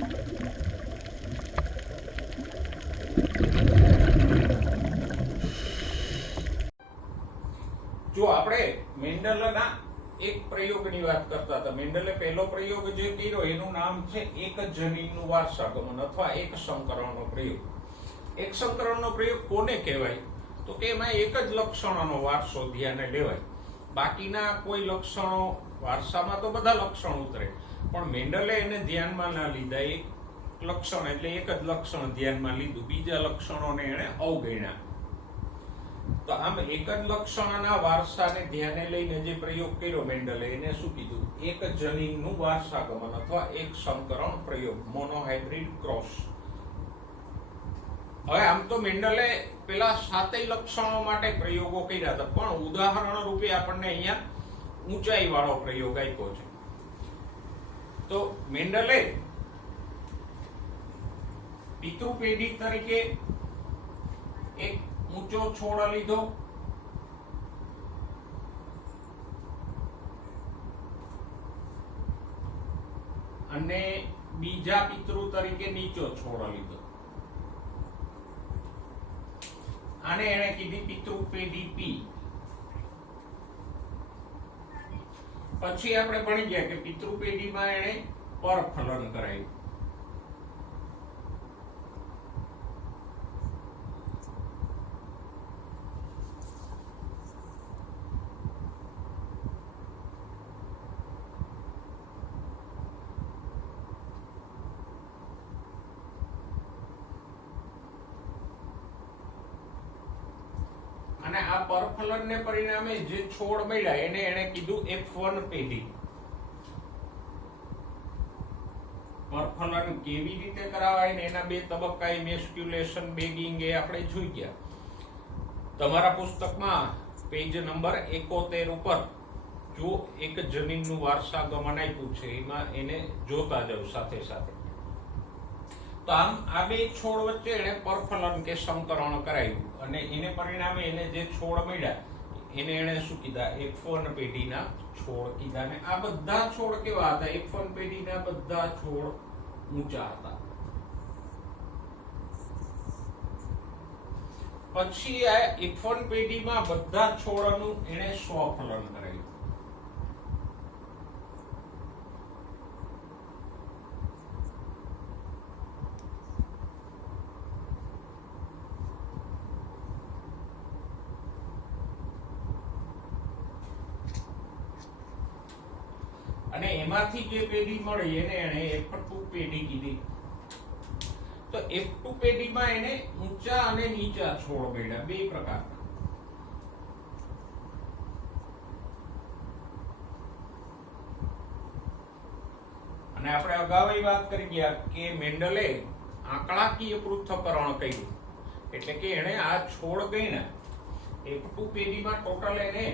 જો આપણે મેન્ડલના એક પ્રયોગની વાત કરતા હતા. મેન્ડલે પહેલો પ્રયોગ જે કર્યો એનું નામ છે એક જનીનનું વારસાગમન અથવા એક સંકરણનો પ્રયોગ. એક સંકરણનો પ્રયોગ કોને કહેવાય? તો કે એમાં એક જ લક્ષણોનો વારસો ધ્યાને લેવાય. બાકીના કોઈ લક્ષણો વારસામાં તો બધા લક્ષણ ઉતરે, પણ મેન્ડલે એને ધ્યાનમાં ના લીધા. એક લક્ષણ એટલે એક જ લક્ષણ ધ્યાનમાં લીધું, બીજા લક્ષણોને એને અવગણ્યા. તો આમ એક જ લક્ષણના વારસાને ધ્યાને લઈને જે પ્રયોગ કર્યો મેન્ડલે, એને શું કીધું? એક જનીનનું વારસાગમન અથવા એક સંકરણ પ્રયોગ, મોનોહાઇબ્રિડ ક્રોસ. હવે આમ તો મેન્ડલે પેલા 7 લક્ષણો માટે પ્રયોગો કર્યા હતા, પણ ઉદાહરણ રૂપે આપણને અહીંયા ઊંચાઈ વાળો પ્રયોગ આપ્યો છે. તો મેન્ડલે પિતૃપેઢી તરીકે એક ઊંચો છોડ લીધો, અને બીજા પિતૃ તરીકે નીચો છોડ લીધો. આને એને કીધી પિતૃપેઢી પી. પછી આપણે ભણી ગયા કે પિતૃપેઢીમાં એને પરફલન કરાયું. અને આ પરફલનને પરિણામે જે છોડ મળ્યા એને કીધું F1 પેઢી. પરફલન કેવી રીતે કરાવાય ને એના 2 તબક્કા, ઇમેસ્ક્યુલેશન, બેગિંગ, એ આપણે જોઈ ગયા. તમારા પુસ્તકમાં પેજ નંબર 71 ઉપર જો એક જનીનનું વારસાગમન આપ્યું છે, એમાં એને જોતા જાવ સાથે સાથે. તો આમ આ 2 છોડ વચ્ચે એને પરફલન કે સંકરણ કરાયું, અને એને પરિણામે એને જે છોડ મળ્યા એને શું કીધા? F1 પેઢીના છોડ કીધા. ને આ બધા છોડ કેવા હતા? F1 પેઢીના બધા છોડ ઊંચા હતા. પછી આ F1 પેઢીમાં બધા છોડનું એને સ્વફલન કરાયું. અને એમાંથી જે પેઢી મળી એને F2 પેઢી કીધી. તો F2 પેઢીમાં એને ઊંચા અને નીચા છોડ મળ્યા, 2 પ્રકારના. અને આપણે અગાઉ વાત કરી ગયા કે મેન્ડલે આંકડાકીય પૃથ્થકરણ કર્યું, એટલે કે એને આ છોડ ગણ્યા. F2 પેઢીમાં ટોટલ એને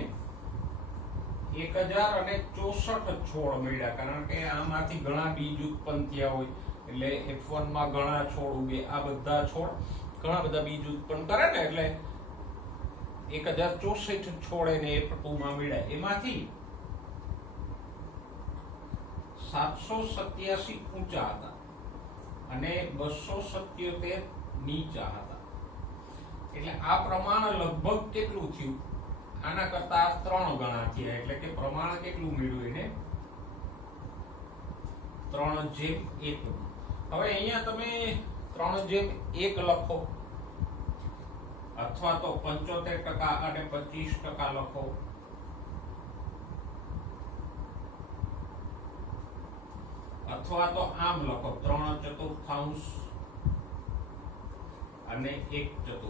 1064 છોડ મળ્યા, કારણ કે આમાંથી ઘણા બીજ ઉત્પન્ન થયા હોય, એટલે F1 માં ઘણા છોડ ઉગે. આ બધા છોડ ઘણા બધા બીજ ઉત્પન્ન કરે ને, એટલે 1064 છોડ એને F2 માં મળ્યા. એમાંથી 787 ઊંચા હતા અને 277 નીચા હતા. એટલે આ પ્રમાણ લગભગ કેટલું થયું? આના કરતા 3 ગણા થયા. એટલે કે પ્રમાણ કેટલું મળ્યું એને? 3:1. હવે અહીંયા તમે 3:1 લખો, અથવા તો 75% અને 25% લખો, અથવા તો આમ લખો 3/4 અને 1/4.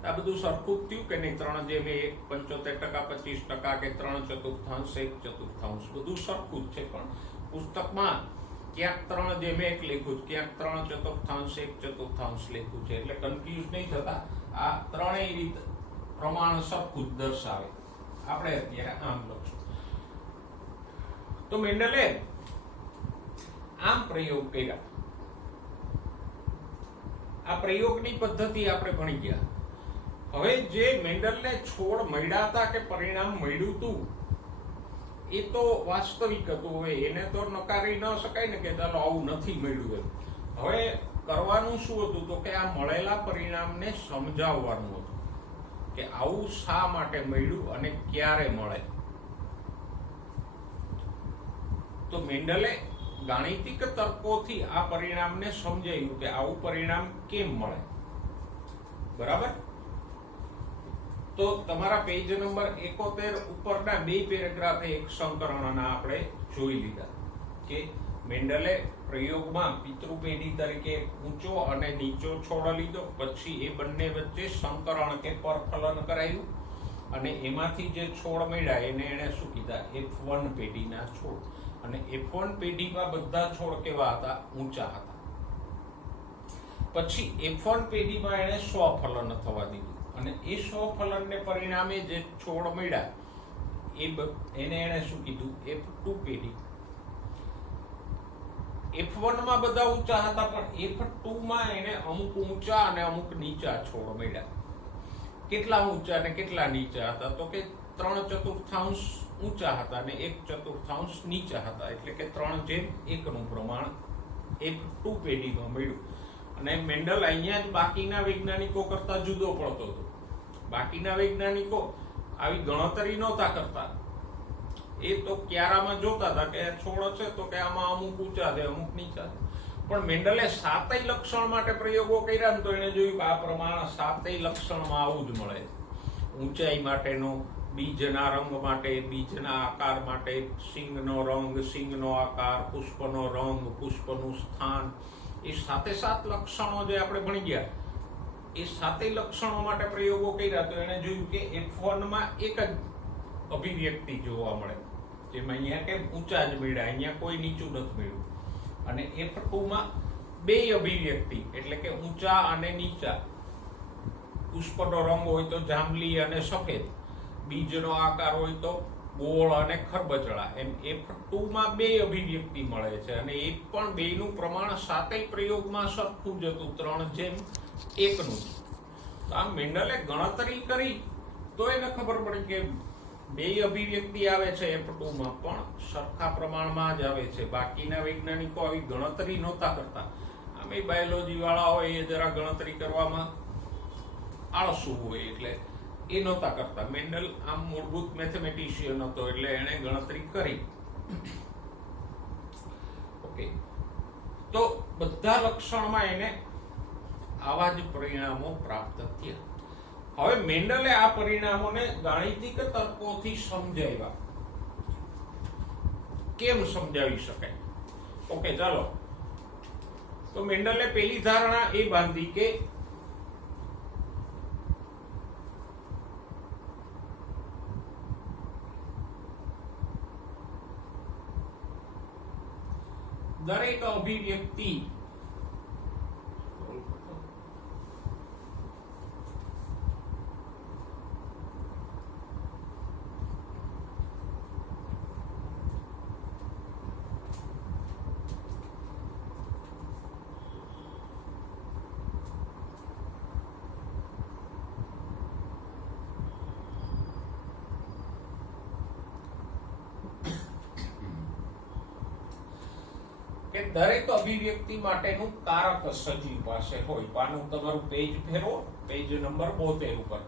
આ બધું સરખું થયું કે નહીં? 3:1, 75%, 25% કે 3/4, 1/4, બધું સરખું જ છે. પણ પુસ્તકમાં ક્યાંક 3:1 લખ્યું છે, ક્યાંક 3/4, 1/4 લખ્યું છે. એટલે કન્ફ્યુઝ નહીં થતા. આ ત્રણેય રીત પ્રમાણ સરખું જ દર્શાવે. આપણે અત્યારે આમ લખશું. તો મેન્ડલે આમ પ્રયોગ કર્યા. આ પ્રયોગની પદ્ધતિ આપણે ભણી ગયા. હવે જે મેન્ડલને છોડ મળ્યા હતા કે પરિણામ મળ્યું હતું, એ તો વાસ્તવિક હતું. હવે એને તો નકારી ન શકાય ને કે ચાલો આવું નથી મળ્યું એમ. હવે કરવાનું શું હતું તો કે આ મળેલા પરિણામને સમજાવવાનું હતું કે આવું શા માટે મળ્યું અને ક્યારે મળે. તો મેન્ડલે ગાણિતિક તર્કોથી આ પરિણામને સમજાવ્યું કે આવું પરિણામ કેમ મળે. બરાબર. તો તમારા પેજ નંબર 71 ઉપરના બે પેરેગ્રાફ એક સંકરણના આપણે જોઈ લીધા કે મેન્ડલે પ્રયોગમાં પિતૃ પેઢી તરીકે ઊંચો અને નીચો છોડ લીધો, પછી એ બંને વચ્ચે સંકરણ કે પરફલન કરાયું અને એમાંથી જે છોડ મળ્યા એને એને શું કીધા F1 પેઢીના છોડ. અને F1 પેઢીમાં બધા છોડ કેવા હતા? ઊંચા હતા. પછી F1 પેઢીમાં એને સ્વફલન થવા દીધું અને એ સ્વફલનને પરિણામે જે છોડ મળ્યા એને એને શું કીધું? F2 પેઢી. F1 માં બધા ઊંચા હતા પણ F2 માં એને અમુક ઊંચા અને અમુક નીચા છોડ મળ્યા. કેટલા ઊંચા અને કેટલા નીચા હતા તો કે 3/4 ઊંચા હતા અને 1/4 નીચા હતા. એટલે કે 3:1 નું પ્રમાણ F2 પેઢીમાં મળ્યું. અને મેન્ડલ અહીંયા જ બાકીના વૈજ્ઞાનિકો કરતા જુદો પડતો હતો. બાકીના વૈજ્ઞાનિકો આવી ગણતરી નહોતા કરતા. એ તો ક્યારામાં જોતા હતા કે છોડ છે તો કે આમાં અમુક ઊંચા છે અમુક નીચા છે. પણ મેન્ડલે સાતેય લક્ષણ માટે પ્રયોગો કર્યા ને તો એને જોયું કે આ પ્રમાણ સાતેય લક્ષણમાં આવું જ મળે. ઊંચાઈ માટેનો, બીજના રંગ માટે, બીજના આકાર માટે, સિંગનો રંગ, સિંગનો આકાર, પુષ્પનો રંગ, પુષ્પનું સ્થાન, એ સાતે સાત લક્ષણો જે આપણે ભણી ગયા એ સાતેય લક્ષણો માટે પ્રયોગો કર્યા તો એને જોયું કે F1 માં એક જ અભિવ્યક્તિ જોવા મળે, જેમાં અહીંયા કે ઊંચા જ મળ્યા, અહીંયા કોઈ નીચું નથી મળ્યું. અને F2 માં બે અભિવ્યક્તિ એટલે કે ઊંચા અને નીચા. પુષ્પનો રંગ હોય તો જાંબલી અને સફેદ, બીજનો આકાર હોય તો ગોળ અને ખરબચડા. એમ F2 માં બે અભિવ્યક્તિ મળે છે અને એ પણ બેનું પ્રમાણ સાતેય પ્રયોગમાં સરખું જ હતું, 3:1 નું. તો આ મેન્ડલે ગણતરી કરી તો એને ખબર પડી કે બે અભિવ્યક્તિ આવે છે F2 માં પણ સરખા પ્રમાણમાં જ આવે છે. બાકીના વૈજ્ઞાનિકો આવી ગણતરી નહોતા કરતા. આમે બાયોલોજી વાળા હોય એ જરા ગણતરી કરવામાં આળસુ હોય એટલે એ નહોતા કરતા. મેન્ડલ આમ મૂળભૂત મેથેમેટિશિયન હતો એટલે એને ગણતરી કરી. ઓકે, તો બધા લક્ષણમાં એને આવા જ પરિણામો પ્રાપ્ત થયા. હવે મેન્ડલે આ પરિણામોને ગાણિતિક તર્કોથી સમજાવ્યા. કેમ સમજાવી શકાય? ઓકે, ચાલો. તો મેન્ડલે પહેલી ધારણા એ બાંધી કે દરેક અભિવ્યક્તિ દરેક અભિવ્યક્તિ માટેનું કારક સજીવ પાસે હોય. પાનું તમારું પેજ ફેરવો, પેજ નંબર 72 ઉપર.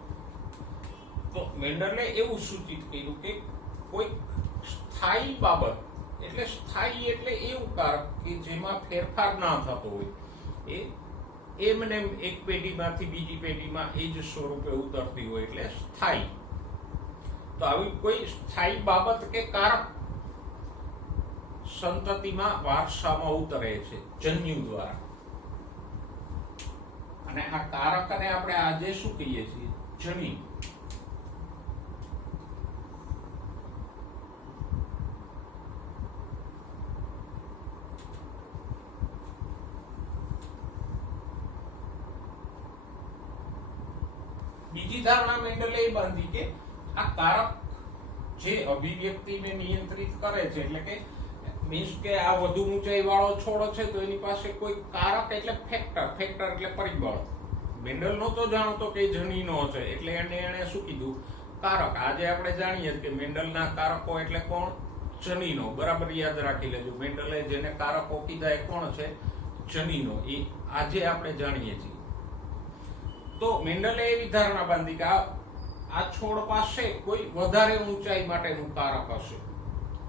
તો મેન્ડલે એવું સૂચિત કર્યું કે કોઈ સ્થાયી બાબત એટલે સ્થાયી એટલે એવું કારક કે જેમાં ફેરફાર ના થતો હોય, એ એમને એક પેઢીમાંથી બીજી પેઢીમાં એ જ સ્વરૂપે ઉતરતી હોય એટલે સ્થાયી. તો આવી કોઈ સ્થાયી બાબત કે કારક સંતતિમાં વારસામાં ઉતરે છે જન્યુ દ્વારા. અને આ કારકને આપણે આજે શું કહીએ છીએ? જનીન. બીજી ધારણા મેન્ડલે એ બાંધી કે આ કારક જે અભિવ્યક્તિને નિયંત્રિત કરે છે એટલે કે મીન્સ કે આ વધુ ઊંચાઈ વાળો છોડ છે તો એની પાસે કોઈ કારક એટલે ફેક્ટર એટલે પરિબળ. મેન્ડલ નહોતો જાણતો કે જનીનો છે એટલે એને શું કીધું? કારક. આજે આપણે જાણીએ કે મેન્ડલના કારકો એટલે કોણ? જનીનો બરાબર યાદ રાખી લેજો. મેન્ડલે જેને કારકો કીધા એ કોણ છે? જનીનો. એ આજે આપણે જાણીએ છીએ. તો મેન્ડલે એવી ધારણા બાંધી કે આ છોડ પાસે કોઈ વધારે ઊંચાઈ માટેનું કારક હશે,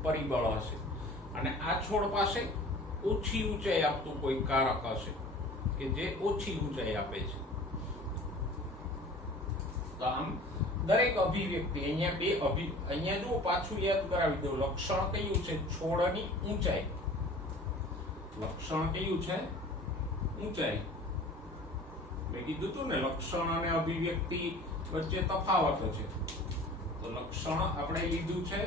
પરિબળ હશે, અને આ છોડ પાસે ઓછી ઊંચાઈ આપતું કોઈ કારક હશે કે જે ઓછી ઊંચાઈ આપે છે. તો આમ દરેક અભિવ્યક્તિ અહીંયા જુઓ, પાછું યાદ કરાવી દો. લક્ષણ કયું છે? છોડની ઊંચાઈ. લક્ષણ કયું છે? ઊંચાઈ. મેં કીધું હતું ને, લક્ષણ અને અભિવ્યક્તિ વચ્ચે તફાવત છે. તો લક્ષણ આપણે લીધું છે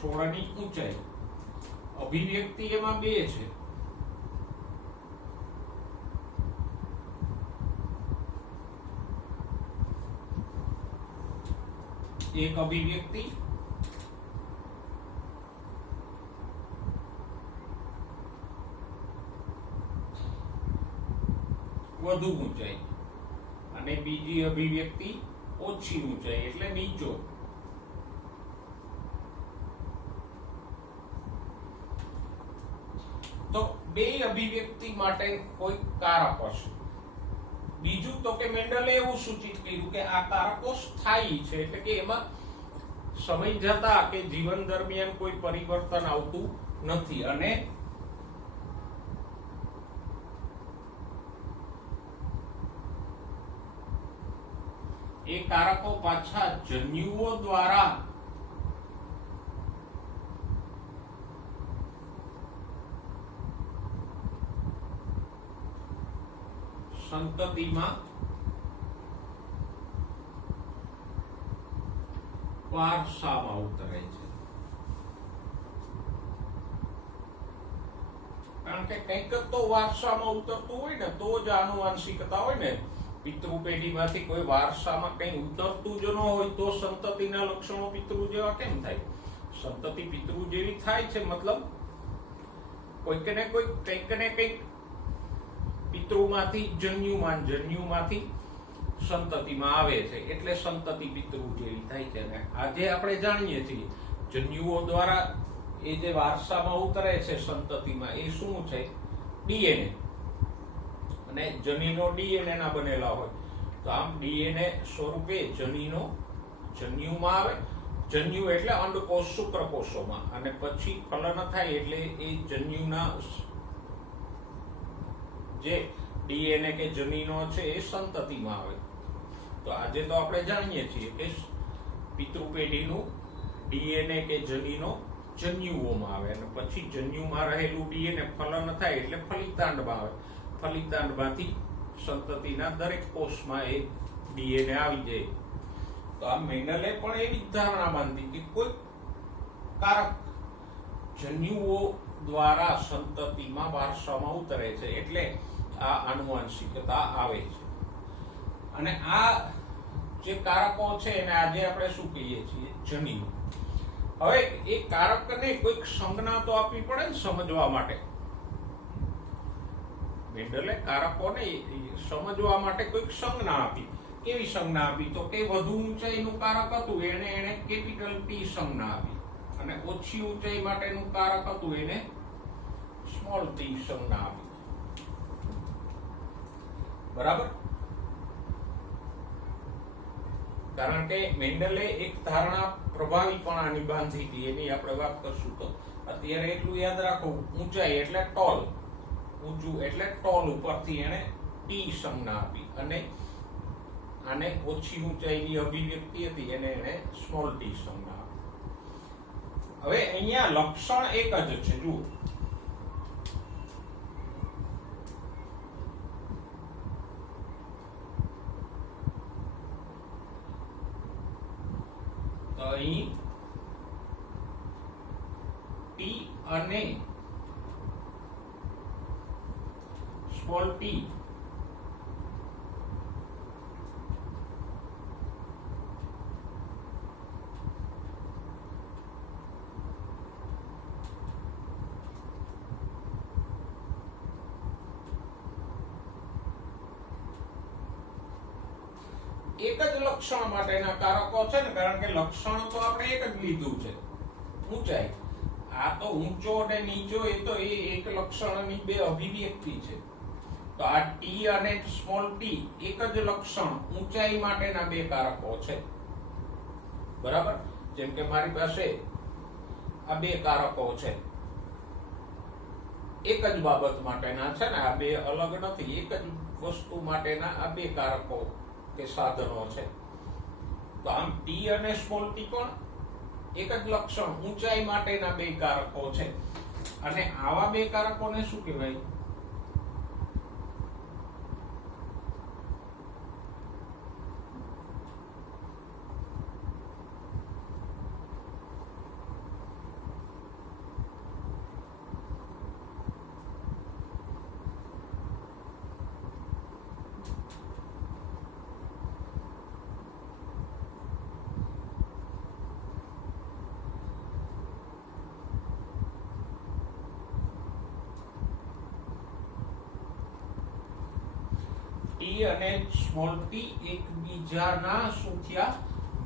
છોડની ઊંચાઈ. અભિવ્યક્તિ એમાં બે છે. એક અભિવ્યક્તિ વધુ ઊંચાઈ અને બીજી અભિવ્યક્તિ ઓછી ઊંચાઈ એટલે નીચો. તો બે અભિવ્યક્તિ માટે કોઈ કારક હશે. બીજું તો કે મેન્ડલે એવું સૂચિત કર્યું કે આ કારકો સ્થાયી છે, એટલે કે એમાં સમય જતા કે જીવન દરમિયાન કોઈ પરિવર્તન આવતું નથી, અને એ કારકો પાછા જન્યુઓ દ્વારા સંતતિમાં વારસામાં ઉતરે છે. કારણ કે કંઈક તો વારસામાં ઉતરતું હોય ને તો જ આનુવંશિકતા હોય ને. પિતૃ પેઢીમાંથી કોઈ વારસામાં કંઈ ઉતરતું જ ન હોય તો સંતતિના લક્ષણો પિતૃ જેવા કેમ થાય? સંતતિ પિતૃ જેવી થાય છે, મતલબ કોઈક ને કોઈક કંઈક ને કંઈક પિતૃમાંથી જન્યુમાંથી સંતતિમાં આવે છે, એટલે સંતતિ પિતૃ જેવી થાય છે. અને આજે આપણે જાણીએ છીએ જન્યુઓ દ્વારા એ જે વારસામાં ઉતરે છે સંતતિમાં, એ શું છે? ડીએનએ. અને જનીનો ડીએનએ ના બનેલા હોય. તો આમ ડીએનએ સ્વરૂપે જન્યુમાં આવે. જન્યુ એટલે અંડકોષ શુક્રકોષોમાં, અને પછી ફલન થાય એટલે એ જન્યુના જે ડીએનએ કે જનીનો છે એ સંતતિમાં આવે. તો આજે તો આપણે જાણીએ છીએ કે પિતૃ પેઢીનું ડીએનએ કે જનીનો જન્યુઓમાં આવે, અને પછી જન્યુમાં રહેલું ડીએનએ ફલન થાય એટલે ફલિતાંડમાં આવે. ફલિતાંડમાંથી સંતતિના દરેક કોષમાં એ ડીએનએ આવી જાય. તો આ મેન્ડલે પણ એવી ધારણા બાંધી કે કોઈ કારક જન્યુઓ દ્વારા સંતતિમાં વારસામાં ઉતરે છે, એટલે આ આનુવંશિકતા આવે છે. અને આ જે કારકો છે એને આજે આપણે શું કહીએ છીએ? જનીનો. હવે એ કારકને કોઈક સંજ્ઞા તો આપવી પડે ને સમજવા માટે. મેન્ડલે કારકોને સમજવા માટે કોઈક સંજ્ઞા આપી. કેવી સંજ્ઞા આપી? તો કે વધુ ઊંચાઈનું કારક હતું એને કેપિટલ P સંજ્ઞા આપી, અને ઓછી ઊંચાઈ માટેનું કારક હતું એને સ્મોલ t સંજ્ઞા આપી. બરાબર? કારણ કે મેન્ડલે એક ધારણા પ્રભાવીપણાની બાંધી હતી, એની આપણે વાત કરશું. તો અત્યારે એટલું યાદ રાખો, ઊંચાઈ એટલે ટોલ, ઊંચું એટલે ટોલ ઉપરથી એને T સંજ્ઞા આપી, અને આને ઓછી ઊંચાઈની અભિવ્યક્તિ હતી એને સ્મોલ t સંજ્ઞા આપી. હવે અહીંયા લક્ષણ એક જ છે. જુઓ, તો અહીં T અને સ્મોલ t એક જ લક્ષણ માટેના કારકો છે ને, કારણ કે લક્ષણ તો આપણે એક જ લીધું છે, ઊંચાઈ. આ તો ઊંચો અને નીચો એ તો એક લક્ષણની બે અભિવ્યક્તિ છે. તો આ ટી અને સ્મોલ ટી એક જ લક્ષણ ઊંચાઈ માટેના બે કારકો છે. બરાબર? જેમ કે મારી પાસે આ બે કારકો છે, એક જ બાબત માટેના છે ને, આ બે અલગ નથી, એક જ વસ્તુ માટેના આ બે કારકો કે સાધનો છે. તો આમ ટી અને સ્મોલ ટી પણ એક જ લક્ષણ ઊંચાઈ માટેના બે કારકો છે. અને આવા બે કારકોને શું કહેવાય? ટી અને સ્મોલ ટી એકબીજાના શું થયા?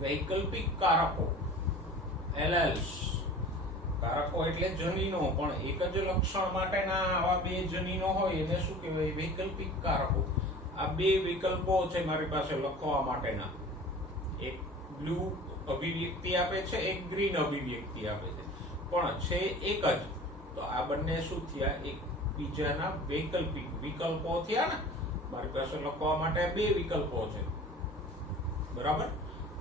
વૈકલ્પિક કારકો, એલેલ્સ. કારકો એટલે જનીનો, પણ એક જ લક્ષણ માટેના આવા બે જનીનો હોય એને શું કહેવાય? વૈકલ્પિક કારકો. આ બે વિકલ્પો છે મારી પાસે લખવા માટેના. એક બ્લુ અભિવ્યક્તિ આપે છે, એક ગ્રીન અભિવ્યક્તિ આપે છે, પણ છે એક જ. તો આ બંને શું થયા? એકબીજાના વૈકલ્પિક વિકલ્પો થયા ને. મારી પાસે લખવા માટે બે વિકલ્પો છે. બરાબર?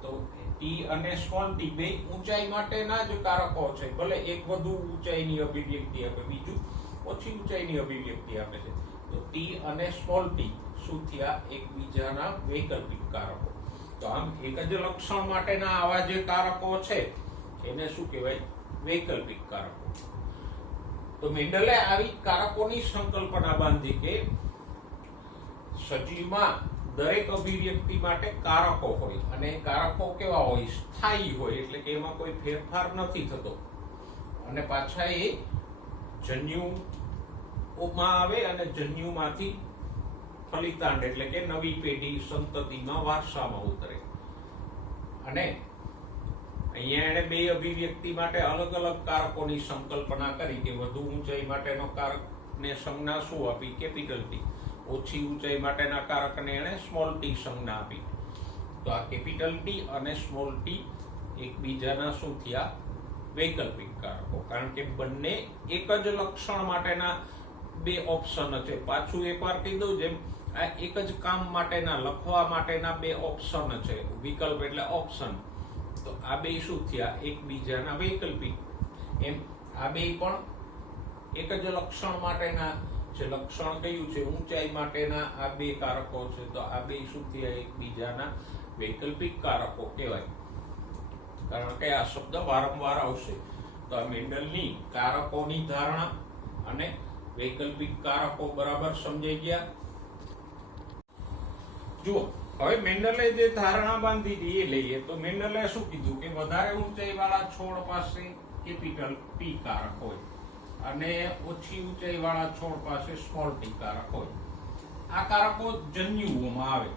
તો ટી અને સ્મોલ ટી બે ઊંચાઈ માટેના જ કારકો છે. ભલે એક વધુ ઊંચાઈની અભિવ્યક્તિ આપે, બીજું ઓછી ઊંચાઈની અભિવ્યક્તિ આપે છે. તો ટી અને સ્મોલ ટી શું થયા? એકબીજાના વૈકલ્પિક કારકો. તો આમ એક જ લક્ષણ માટેના આવા જે કારકો છે એને શું કહેવાય? વૈકલ્પિક કારકો. તો મેન્ડલે આવી કારકોની સંકલ્પના બાંધી કે સજીવમાં દરેક અભિવ્યક્તિ માટે કારકો હોય, અને કારકો કેવા હોય? સ્થાયી હોય, એટલે કે એમાં કોઈ ફેરફાર નથી થતો, અને પાછા એ જન્યુમાં આવે અને જન્યુમાંથી ફલિતાંડ એટલે કે નવી પેઢી સંતતિમાં વારસામાં ઉતરે. અને અહીંયા એને બે અભિવ્યક્તિ માટે અલગ અલગ કારકોની સંકલ્પના કરી કે વધુ ઊંચાઈ માટેનો કારકને સંજ્ઞા શું આપી? Capital T. ઓછી ઊંચાઈ માટેના કારકને એને સ્મોલ ટી સંજ્ઞા આપી. તો આ કેપિટલ ટી અને સ્મોલ ટી એકબીજાના શું થયા? વૈકલ્પિક કારકો. કારણ કે બંને એક જ લક્ષણ માટેના બે ઓપ્શન છે. પાછું એકવાર કીધું જેમ, આ એક જ કામ માટેના, લખવા માટેના બે ઓપ્શન છે. વિકલ્પ એટલે ઓપ્શન. તો આ બે શું થયા? એકબીજાના વૈકલ્પિક. એમ આ બે પણ એક જ લક્ષણ માટેના જે લક્ષણ કયું છે? ઊંચાઈ માટેના આ બે કારકો છે. તો આ બે શું થયા? એકબીજાના વૈકલ્પિક કારકો કહેવાય. કારણ કે આ શબ્દ વારંવાર આવશે. તો આ મેન્ડલની કારકોની ધારણા અને વૈકલ્પિક કારકો બરાબર સમજાઈ ગયા? જુઓ, હવે મેન્ડલે જે ધારણા બાંધી હતી એ લઈએ. તો મેન્ડલે શું કીધું કે વધારે ઊંચાઈ વાળા છોડ પાસે કેપિટલ ટી કારક હોય, અને ઓછી ઊંચાઈ વાળા છોડ પાસે સ્મોલ ટી કારક હોય. આ કારકો જન્યુઓમાં આવે.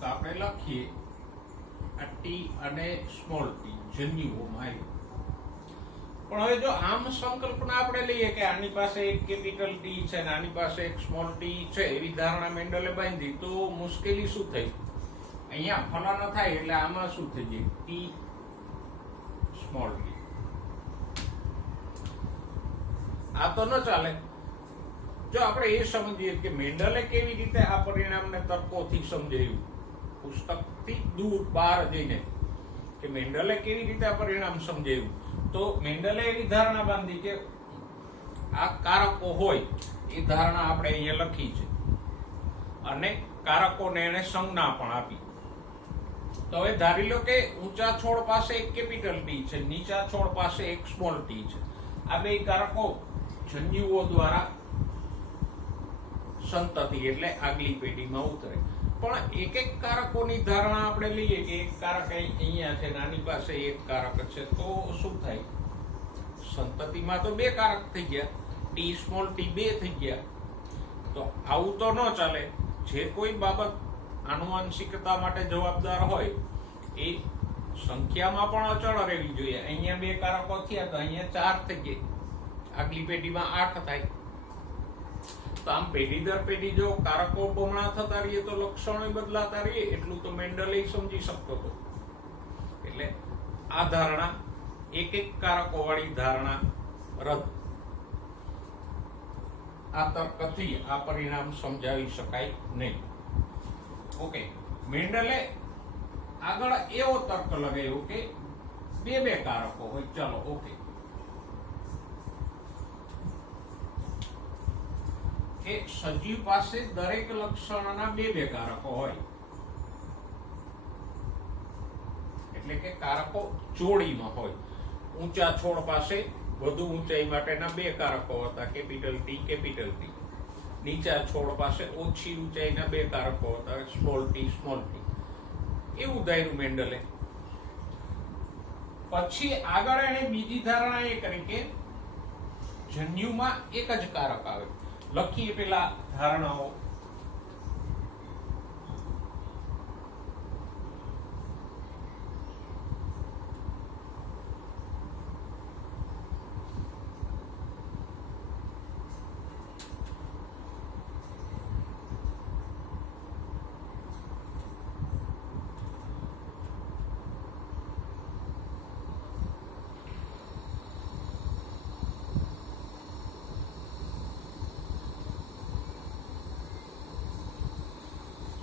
તો આપણે લખીએ આ ટી અને સ્મોલ ટી જન્યુઓમાં આવે. પણ હવે જો આમ સંકલ્પના આપણે લઈએ કે આની પાસે એક કેપિટલ ટી છે અને આની પાસે એક સ્મોલ ટી છે, એવી ધારણા મેન્ડલે બાંધી, તો મુશ્કેલી શું થઈ? અહીંયા ફલાણા થાય એટલે આમાં શું થઈ જાય? T small T. આ તો ન ચાલે. જો આપણે એ સમજીએ કે મેન્ડલે કેવી રીતે આ પરિણામને તર્કોથી સમજાવ્યું, પુસ્તકથી દૂર બહાર જઈને, કે મેન્ડલે કેવી રીતે આ પરિણામ સમજાવ્યું. તો મેન્ડલે એવી ધારણા બાંધી કે આ કારકો હોય એ ધારણા આપણે અહીંયા લખી છે, અને કારકોને એને સંજ્ઞા પણ આપી. તો હવે ધારી લો કે ઊંચા છોડ પાસે એક કેપિટલ ટી છે, નીચા છોડ પાસે એક સ્મોલ ટી છે. આ બે કારકો જન્યુઓ દ્વારા સંતતિ એટલે આગલી પેઢીમાં ઉતરે. પણ એક કારકોની ધારણા આપણે લઈએ કે એક કારક અહીંયા છે, નાની પાસે એક કારક છે, તો શું થાય? સંતતિમાં તો બે કારક થઈ ગયા, ટી સ્મોલ ટી બે થઈ ગયા. તો આવું તો ન ચાલે. જે કોઈ બાબત આનુવંશિકતા માટે જવાબદાર હોય એ સંખ્યામાં પણ અચળ રહેવી જોઈએ. અહીંયા બે કારકો થયા તો અહીંયા 4 થઈ ગયા, આગલી પેઢીમાં 8 થાય. તો આમ પેઢી દર પેઢી જો કારકો બમણા થતા રહીએ તો લક્ષણો બદલાતા રહીએ, એટલું તો મેન્ડલે સમજી શકતો હતો. એટલે આ ધારણા એક કારકો વાળી ધારણા રદ. આ તર્કથી આ પરિણામ સમજાવી શકાય નહીં. ઓકે, મેન્ડલે આગળ એવો તર્ક લગાવ્યો કે બે કારકો હોય. ચલો, ઓકે, કે સજીવ પાસે દરેક લક્ષણના બે કારકો હોય, એટલે કે કારકો જોડીમાં હોય. ઊંચા છોડ પાસે વધુ ઊંચાઈ માટેના બે કારકો હતા, કેપિટલ ટી. નીચા છોડ પાસે ઓછી ઊંચાઈના બે કારકો હતા, સ્મોલ ટી. એવું ધાર્યું મેન્ડલે. પછી આગળ એને બીજી ધારણા એ કરી કે જન્યુમાં એક જ કારક આવે. લખીએ પેલા ધારણાઓ.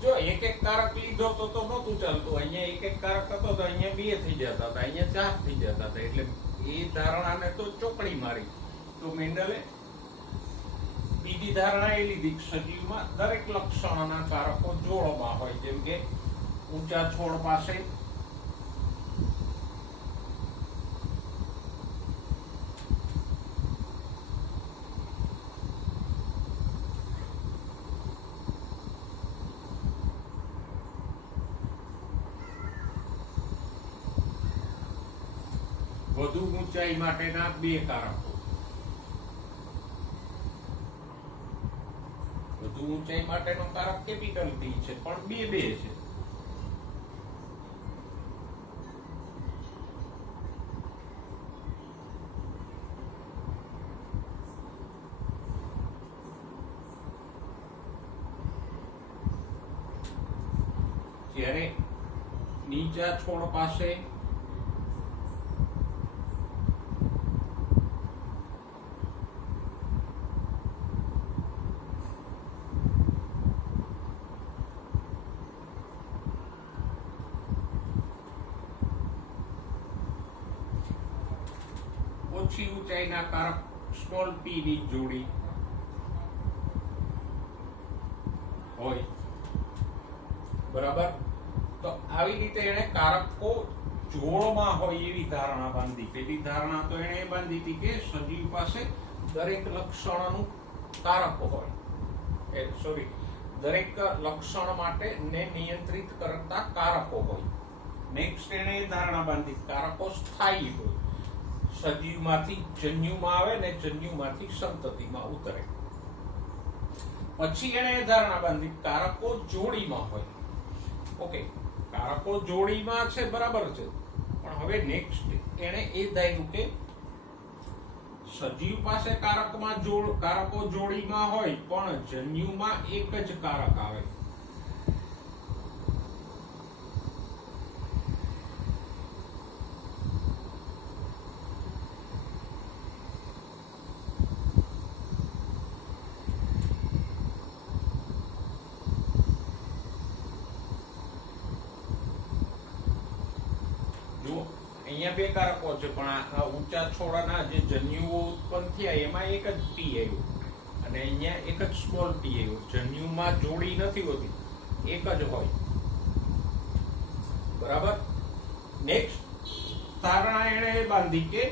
જો એક કારક લીધો તો નહોતું ચાલતું. અહીંયા એક કારક હતો તો અહીંયા 2 થઈ જતા હતા, અહીંયા 4 થઈ જતા હતા. એટલે એ ધારણાને તો ચોકડી મારી. તો મેન્ડલે બીજી ધારણા એ લીધી, સજીવમાં દરેક લક્ષણોના કારકો જોડમાં હોય. જેમ કે ઊંચા છોડ પાસે વધુ ઊંચાઈ માટેના બે કારકો. વધુ ઊંચાઈ માટેનો કારક કેપિટલ ટી છે, પણ બે છે. જ્યારે નીચા છોડ પાસે ઓછી ઊંચાઈના કારક સ્મોલ પી ની જોડી હોય, બરાબર. તો આવી રીતે એને કારકો જોડમાં હોય એવી ધારણા બાંધી. પેલી ધારણા તો એને બાંધી હતી કે સજીવ પાસે દરેક લક્ષણનું કારકો હોય, દરેક લક્ષણ માટે ને નિયંત્રિત કરતા કારકો હોય. નેક્સ્ટ એને ધારણા બાંધી કારકો સ્થાયી હોય, સજીવમાંથી જન્યુમાં આવે ને જન્યુમાંથી સંતતિમાં ઉતરે. પછી એને ધારણા બાંધી કારકો જોડીમાં હોય. ઓકે, કારકો જોડીમાં છે, બરાબર છે. પણ હવે નેક્સ્ટ એને એ ધાર્યું કે સજીવ પાસે કારકો જોડીમાં હોય પણ જન્યુમાં એક જ કારક આવે. અહીંયા બે કારકો છે, પણ આ ઊંચા છોડના જે જન્યુઓ ઉત્પન્ન થયા એમાં એક જ ટી આવ્યું અને અહીંયા એક જ સ્મોલ ટી આવ્યું. જન્યુમાં જોડી નથી હોતી, એક જ હોય, બરાબર. નેક્સ્ટ ધારણા એને બાંધી કે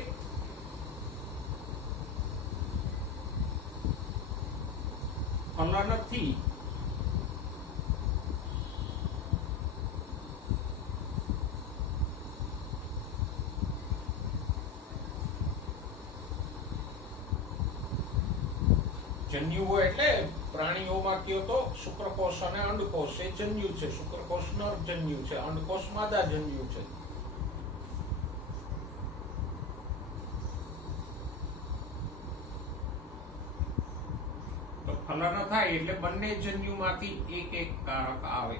ફલનથી જન્યુઓ એટલે પ્રાણીઓમાં કયો તો શુક્રકોષ અને અંડકોષ એ જન્યુ છે. શુક્રકોષ નર જન્યુ છે, અંડકોષ માદા જન્યુ છે. તો ફલન થાય એટલે બંને જન્યુમાંથી એક એક કારક આવે.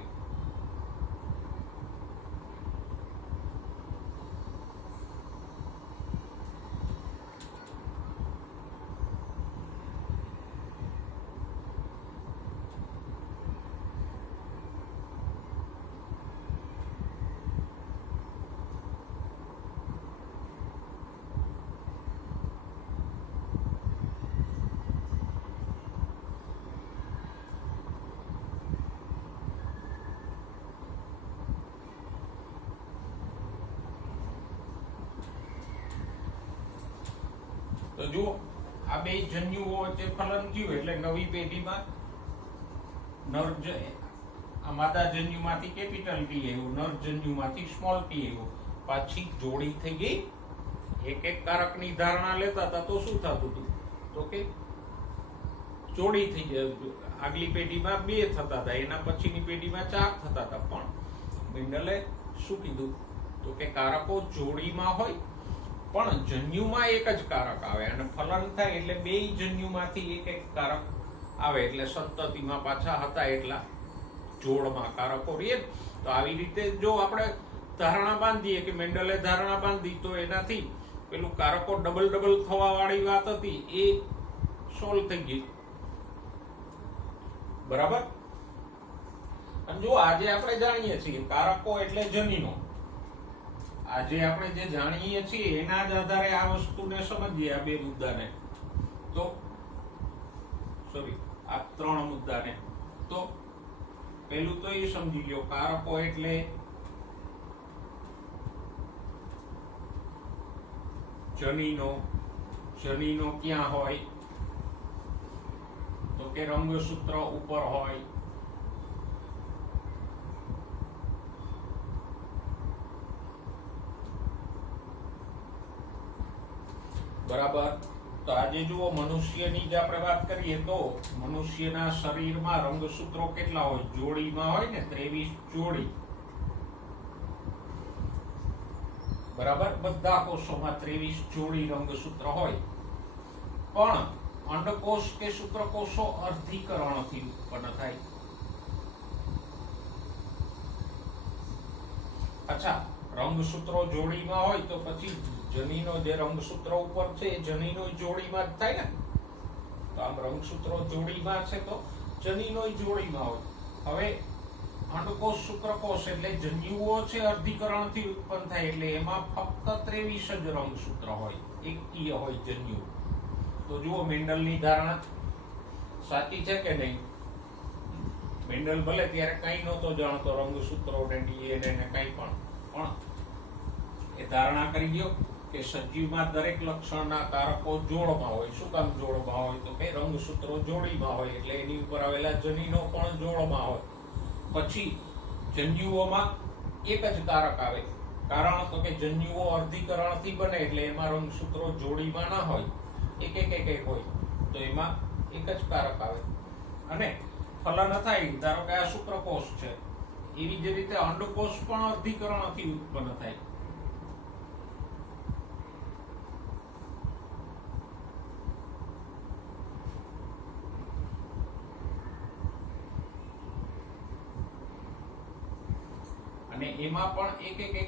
તો જુઓ આ બે જન્યુઓ વચ્ચે ફલન થયું એટલે નવી પેઢીમાં આ માદા જન્યુમાંથી કેપિટલ ટી આવ્યું, નર જન્યુમાંથી સ્મોલ ટી આવ્યું. પાછી જોડી થઈ ગઈ. એક એક કારકની ધારણા લેતા હતા તો શું થતું હતું? તો કે જોડી થઈ જાય. આગલી પેઢીમાં 2 થતા હતા, એના પછીની પેઢીમાં 4 થતા હતા. પણ મેન્ડલે શું કીધું? તો કે કારકો જોડીમાં હોય પણ જન્યુમાં એક જ કારક આવે અને ફલન થાય એટલે બે જન્યુમાંથી એક એક કારક આવે એટલે સંતતિમાં પાછા હતા એટલા જોડમાં કારકો રહે. તો આવી રીતે જો આપણે ધારણા બાંધીએ કે મેન્ડલે ધારણા બાંધી તો એનાથી પેલું કારકો ડબલ થવા વાળી વાત હતી એ સોલ્વ થઈ ગઈ. બરાબર. અને જો આજે આપણે જાણીએ છીએ કારકો એટલે જનીનો. આજે આપણે જે જાણીએ છીએ એના જ આધારે આ વસ્તુને સમજીએ. આ બે મુદ્દાને તો આ 3 મુદ્દાને તો પહેલું તો એ સમજી ગયો કારકો એટલે જનીનો. જનીનો ક્યાં હોય? તો કે રંગસૂત્ર ઉપર હોય. બરાબર. તો આજે જુઓ મનુષ્યની જે આપણે વાત કરીએ તો મનુષ્યના શરીરમાં રંગસૂત્રો કેટલા હોય? જોડીમાં હોય ને 23 જોડી. બરાબર. બધા કોષોમાં 23 જોડી રંગસૂત્ર હોય. પણ અંડકોષ કે શુક્રકોષો અર્ધીકરણથી ઉત્પન્ન થાય. અચ્છા, રંગસૂત્રો જોડીમાં હોય તો પછી જનીનો જે રંગસૂત્ર ઉપર છે એ જનીનો જોડીમાં જ થાય ને. તો આમ રંગસૂત્રો જોડીમાં છે તો જનીનો જોડીમાં હોય. હવે અંડકોષ શુક્રકોષ એટલે જન્યુઓ છે અર્ધીકરણથી ઉત્પન્ન થાય એટલે એમાં ફક્ત 23 જ રંગસૂત્ર હોય, એકકીય હોય જન્યુ. તો જુઓ મેન્ડલની ધારણા સાચી છે કે નહીં? મેન્ડલ ભલે ત્યારે કઈ નહોતો જાણતો રંગસૂત્રો ને ડીએનએ ને કઈ પણ એ ધારણા કરી ગયો કે સજીવમાં દરેક લક્ષણના કારકો જોડમાં હોય. શું કામ જોડમાં હોય? તો કે રંગસૂત્રો જોડીમાં હોય એટલે એની ઉપર આવેલા જનીનો પણ જોડમાં હોય. પછી જન્યુઓમાં એક જ કારક આવે. કારણ તો કે જન્યુઓ અર્ધીકરણથી બને એટલે એમાં રંગસૂત્રો જોડીમાં ના હોય, એક હોય. તો એમાં એક જ કારક આવે અને ફલન થાય. ધારો કે આ શુક્રકોષ છે, એવી જ રીતે અંડકોષ પણ અર્ધીકરણથી ઉત્પન્ન થાય. અને એમાં પણ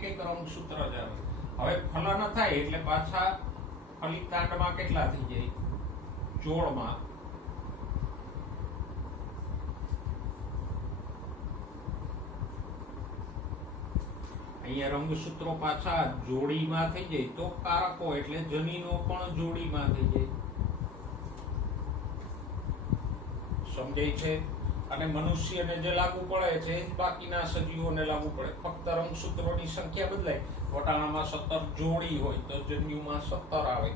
એક રંગસૂત્ર જ આવે. હવે ફલન થાય એટલે પાછા ફલિતાંડમાં કેટલા થઈ જાય? જોડમાં. અહીંયા રંગસૂત્રો પાછા જોડીમાં થઈ જાય તો કારકો એટલે જનીનો પણ જોડીમાં થઈ જાય. સમજાય છે? અને મનુષ્યને જે લાગુ પડે છે એ બાકીના સજીવોને લાગુ પડે. ફક્ત રંગસૂત્રોની સંખ્યા બદલાય. વટાણામાં 17 જોડી હોય તો જન્યુમાં 17 આવે.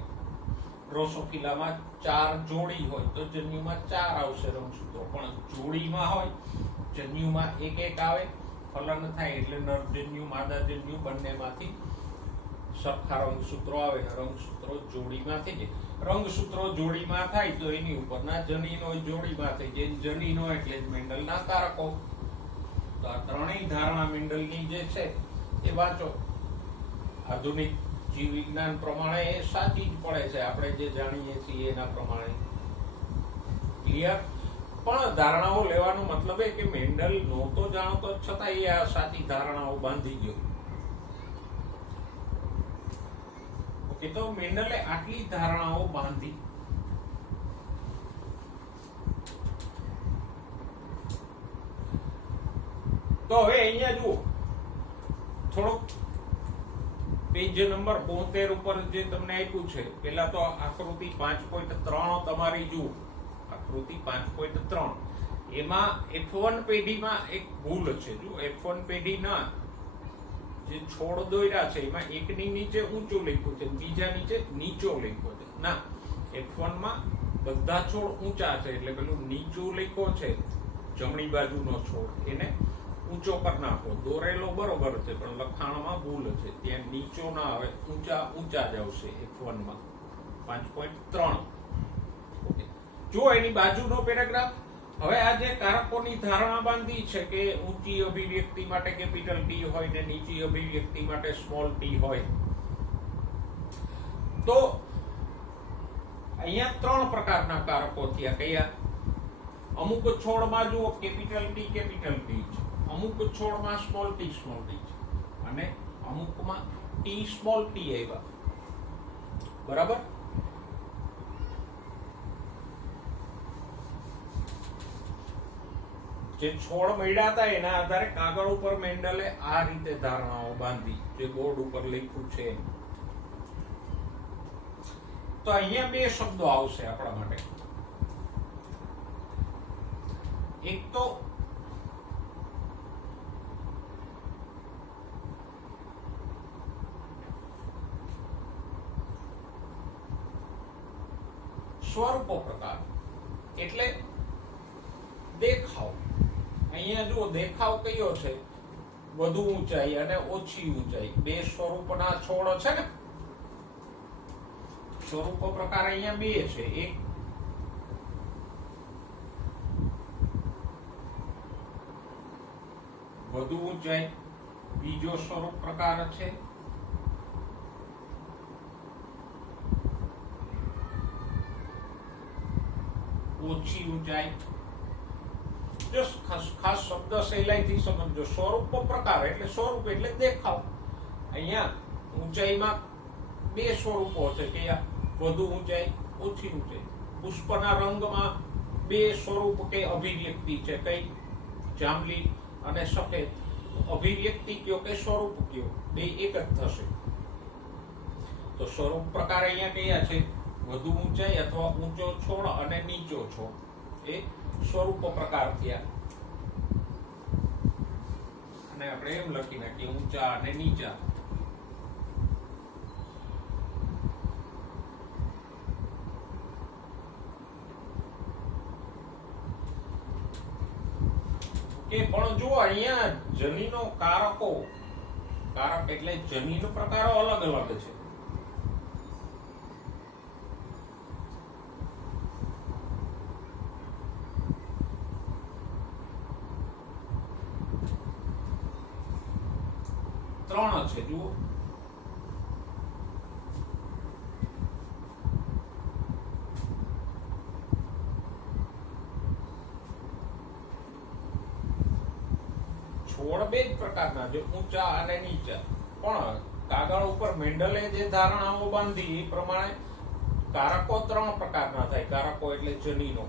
ડ્રોસોફિલામાં 4 જોડી હોય તો જન્યુમાં 4 આવશે રંગસૂત્રો. પણ જોડીમાં હોય જન્યુમાં એક આવે. ફલન થાય એટલે નર જન્યુ માદા જન્યુ બંનેમાંથી સરખા રંગસૂત્રો આવે ને રંગસૂત્રો જોડીમાં થઈ જાય. રંગસૂત્રો જોડીમાં થાય તો એની ઉપરના જનીનો જોડીમાં થઈ જાય. જનીનો એટલે જ મેન્ડલના કારકો. તો આ ત્રણેય ધારણા મેન્ડલની જે છે એ વાંચો. આધુનિક જીવ વિજ્ઞાન પ્રમાણે એ સાચી જ પડે છે, આપણે જે જાણીએ છીએ એના પ્રમાણે. ક્લિયર? પણ ધારણાઓ લેવાનો મતલબ એ કે મેન્ડલ નહોતો જાણતો છતાં એ આ સાચી ધારણાઓ બાંધી ગયો. ઓકે, તો મેન્ડલે આટલી ધારણાઓ બાંધી. તો હવે અહીંયા જુઓ, થોડુંક પેજ નંબર 72 ઉપર જે તમને આપ્યું છે, પેલા તો આકૃતિ 5.3 તમારી જુઓ. આકૃતિ 5.3 એમાં F1 પેઢીમાં એક ભૂલ છે. જો F1 પેઢીના જે છોડ દોર્યા છે એમાં એકની નીચે ઊંચું લખ્યું છે, બીજા નીચે નીચો લખ્યો છે. ના, F1 માં બધા છોડ ઊંચા છે, એટલે પેલું નીચું લખ્યો છે જમણી બાજુનો છોડ એને ઊંચો કરી નાખો. દોરેલો બરોબર છે પણ લખાણમાં ભૂલ છે, ત્યાં નીચો ના આવે, ઊંચા ઊંચા જ આવશે F1 માં 5.3. ઓકે, જો એની બાજુનો પેરેગ્રાફ. હવે આ જે કારકોની ધારણા બાંધી છે કે ઊંચી અભિવ્યક્તિ માટે કેપિટલ ટી હોય ને નીચી અભિવ્યક્તિ માટે સ્મોલ ટી હોય, તો અહીંયા 3 પ્રકારના કારકો થયા. કયા? અમુક છોડમાં જુઓ કેપિટલ ટી છે, અમુક છોડમાં સ્મોલ ટી છે, અને અમુકમાં ટી સ્મોલ ટી આવ્યા. બરાબર? જે છોડ મળ્યા હતા એના આધારે કાગળ ઉપર મેન્ડલે આ રીતે ધારણાઓ બાંધી, જે બોર્ડ ઉપર લખ્યું છે. તો અહીંયા 2 શબ્દો આવશે આપણા માટે. એક તો સ્વરૂપ પ્રકાર એટલે દેખાવ. અહીંયા જુઓ, દેખાવ કયો છે? વધુ ઊંચાઈ અને ઓછી ઊંચાઈ, 2 સ્વરૂપના છોડ છે ને. સ્વરૂપ પ્રકાર અહીંયા 2 છે. એક વધુ ઊંચાઈ, બીજો સ્વરૂપ પ્રકાર છે ઓછી ઊંચાઈ. જો ખાસ શબ્દ સહેલાઈથી સમજો. સ્વરૂપ પ્રકાર એટલે સ્વરૂપ એટલે દેખાવ. અહીંયા ઊંચાઈમાં 2 સ્વરૂપો છે કે વધુ ઊંચાઈ, ઓછી ઊંચાઈ. પુષ્પના રંગમાં 2 સ્વરૂપ કે અભિવ્યક્તિ છે. કઈ? જાંબલી અને સફેદ. અભિવ્યક્તિ કયો કે સ્વરૂપ કયો, 2 એક જ થશે. તો સ્વરૂપ પ્રકાર અહીંયા કયા છે? વધુ ઊંચાઈ અથવા ઊંચો છોડ અને નીચો છોડ, એ સ્વરૂપ પ્રકાર થયા. અને આપણે એમ લખી નાખીએ ઊંચા અને નીચા. કે પણ જો અહીંયા જનીનો કારકો, કારક એટલે જનીન પ્રકારો અલગ અલગ છે. છે. જુઓ, છોડ 2 જ પ્રકારના છે, ઊંચા અને નીચા. પણ કાગળ ઉપર મેન્ડલે જે ધારણાઓ બાંધી એ પ્રમાણે કારકો 3 પ્રકારના થાય. કારકો એટલે જનીનો.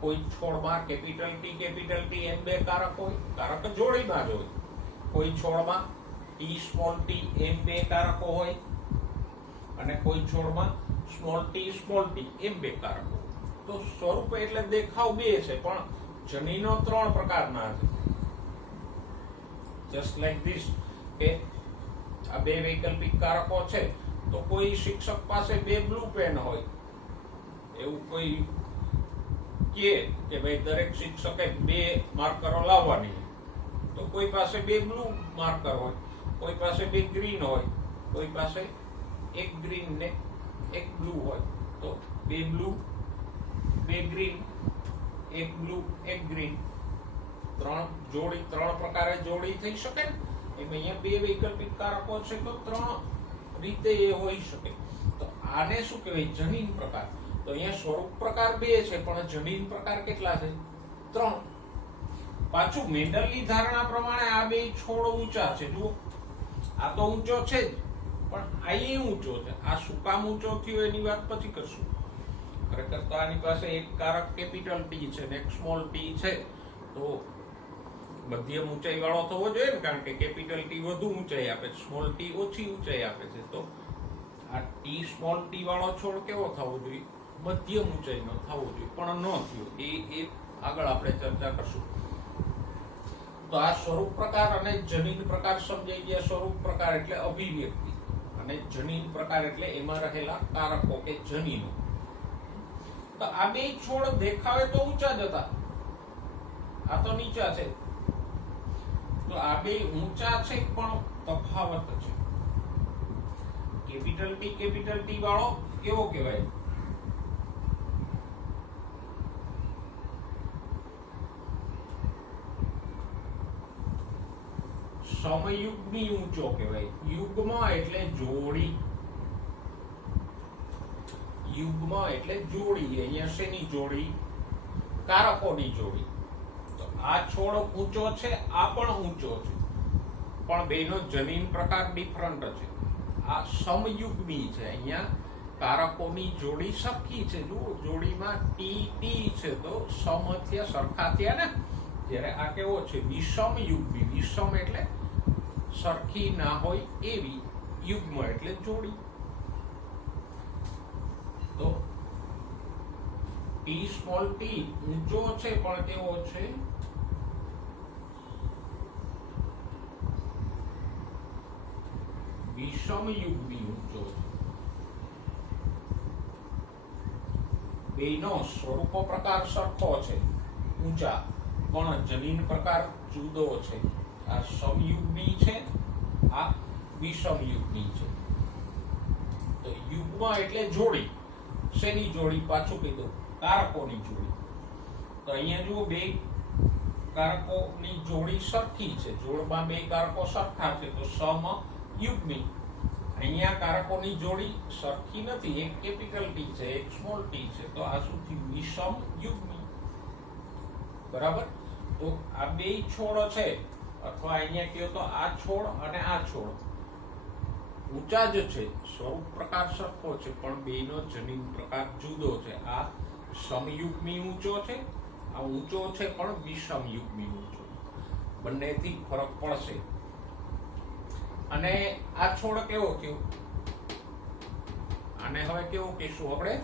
કોઈ છોડમાં કેપિટલ ટી એમ 2 કારક હોય, કારક જોડીમાં જ હોય. કોઈ છોડમાં ટી સ્મોલ ટી એમ 2 કારકો હોય, અને કોઈ છોડમાં સ્મોલ ટી એમ 2 કારકો. તો સ્વરૂપ એટલે દેખાવ 2 છે, પણ જનીનો 3 પ્રકારના છે. જસ્ટ લાઈક ધીસ કે આ 2 વૈકલ્પિક કારકો છે. તો કોઈ શિક્ષક પાસે 2 બ્લુ પેન હોય, એવું કોઈ કે ભાઈ દરેક શિક્ષકે 2 માર્કરો લાવવાની, તો કોઈ પાસે 2 બ્લુ માર્કર હોય, કોઈ પાસે 2 ગ્રીન હોય. કોઈ પાસે એક ગ્રીન ને એક બ્લુ હોય તો બે બ્લુ બે ગ્રીન, એક બ્લુ એક ગ્રીન, ત્રણ પ્રકારે જોડી થઈ શકે ને. એમ અહીંયા બે વૈકલ્પિક કારકો છે તો ત્રણ રીતે એ હોઈ શકે. તો આને શું કહેવાય? જનીન પ્રકાર. તો અહીંયા સ્વરૂપ પ્રકાર બે છે પણ જનીન પ્રકાર કેટલા છે? ત્રણ. પાછું મેન્ડલની ધારણા પ્રમાણે આ બે છોડ ઊંચા છે. જુઓ, આ તો ઊંચો છે જ, પણ આ ઊંચો છે. આ શું કામ ઊંચો થયો એની વાત પછી કરશું. ખરેખર તો આની પાસે એક કારક કેપિટલ ટી છે ને એક સ્મોલ ટી છે, તો મધ્યમ ઊંચાઈ વાળો થવો જોઈએ ને, કારણ કે કેપિટલ ટી વધુ ઊંચાઈ આપે છે, સ્મોલ ટી ઓછી ઊંચાઈ આપે છે. તો આ ટી સ્મોલ ટી વાળો છોડ કેવો થવો જોઈએ? મધ્યમ ઊંચાઈનો થવો જોઈએ, પણ ન થયો. એ આગળ આપણે ચર્ચા કરશું. તો આ સ્વરૂપ પ્રકાર અને જનીન પ્રકાર સમજાઈ ગયા. સ્વરૂપ પ્રકાર એટલે અભિવ્યક્તિ અને જનીન પ્રકાર એટલે એમાં રહેલા કારકો કે જનીનો. તો આ બે છોડ દેખાવે તો ઊંચા જ હતા, આ તો નીચા છે. તો આ બે ઊંચા છે પણ તફાવત છે. કેપિટલ ટી વાળો કેવો કહેવાય? સમયુગ્મી ઊંચો કહેવાય. યુગ્મ એટલે જોડી. યુગ્મ એટલે જોડી. અહીંયા શેની જોડી? કારકોની જોડી. તો આ છોડ ઊંચો છે, આ પણ ઊંચો છે, પણ બેનો જનીન પ્રકાર ડિફરન્ટ છે. આ સમયુગ્મી છે. અહીંયા કારકોની જોડી સરખી છે. જુઓ, જોડીમાં ટી છે તો સમ થયા, સરખા થયા ને. જ્યારે આ કેવો છે? વિષમયુગ્મી. વિષમ એટલે સરખી ના હોય એવી, યુગ્મ એટલે જોડી. તો ટી સ્મોલ ટી ઊંચો છે પણ કેવો છે? વિષમયુગ્મી ઊંચો છે. બેનો સ્વરૂપ પ્રકાર સરખો છે, ઊંચા, પણ જનીન પ્રકાર જુદો છે. આ સમયુગ્મી છે, આ વિષમયુગ્મી છે. તો યુગ્મ એટલે જોડી. શેની જોડી? પાછું કીધું, કારકોની જોડી. તો અહીંયા જુઓ, બે કારકોની જોડી સરખી છે. જોડમાં બે કારકો સરખા છે તો સમયુગ્મી. અહીંયા કારકોની જોડી સરખી નથી. એક કેપિટલ ટી છે, એક સ્મોલ ટી છે, તો આ શું થયું? વિષમયુગ્મી. બરાબર. તો આ બે છોડ છે, અથવા અહીંયા કહો તો આ છોડ અને આ છોડ ઊંચા જ છે, સ્વરૂપ પ્રકાર સરખો છે, પણ બેનો જનીન પ્રકાર જુદો છે. આ સમયુગ્મી ઊંચો છે, આ ઊંચો છે, પણ વિષમયુગ્મી ઊંચો. બંનેથી ફરક પડશે. અને આ છોડ કેવો થયો? આને હવે કેવું કહીશું આપણે?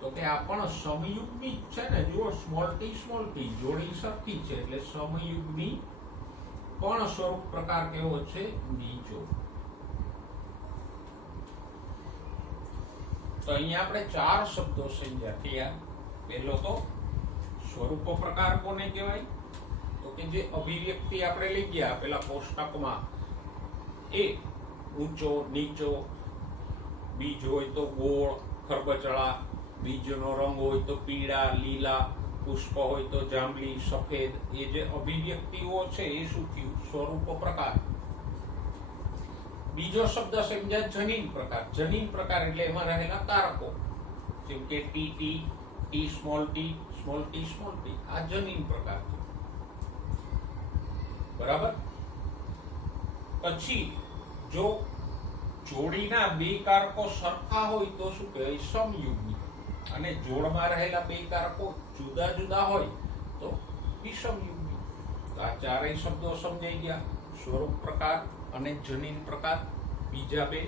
તો કે આ પણ સમયુગ્મી છે ને. જુઓ, સ્મોલ ટી જોડી સરખી છે એટલે સમયુગ્મી, પણ સ્વરૂપ પ્રકાર કેવો છે? નીચો. તો અહીંયા આપણે ચાર શબ્દો સમજ્યા થયા. પહેલો તો સ્વરૂપ પ્રકાર કોને કહેવાય? તો કે જે અભિવ્યક્તિ આપણે લઈ ગયા પેલા કોષ્ટકમાં, એ ઊંચો, નીચો, બીજ હોય તો ગોળ, ખરબચડા, બીજનો રંગ હોય તો પીળા, લીલા, પુષ્પ હોય તો જાંબલી, સફેદ. એ જે અભિવ્યક્તિઓ છે એ શું થયું? સ્વરૂપ પ્રકાર. બીજો શબ્દ સમજ્યા જનીન પ્રકાર. જનીન પ્રકાર એટલે એમાં રહેલા કારકો, જેમ કે T small T, small T small T. આ જનીન પ્રકાર છે. બરાબર. પછી જો જોડીના બે કારકો સરખા હોય તો શું કહેવાય? સમયુગ્મી. અને જોડમાં રહેલા બે કારકો જુદા જુદા હોય તો વિષમયુગ્મી. તો આ ચારેય શબ્દો સમજાઈ ગયા. સ્વરૂપ પ્રકાર અને જનીન પ્રકાર. બીજા બે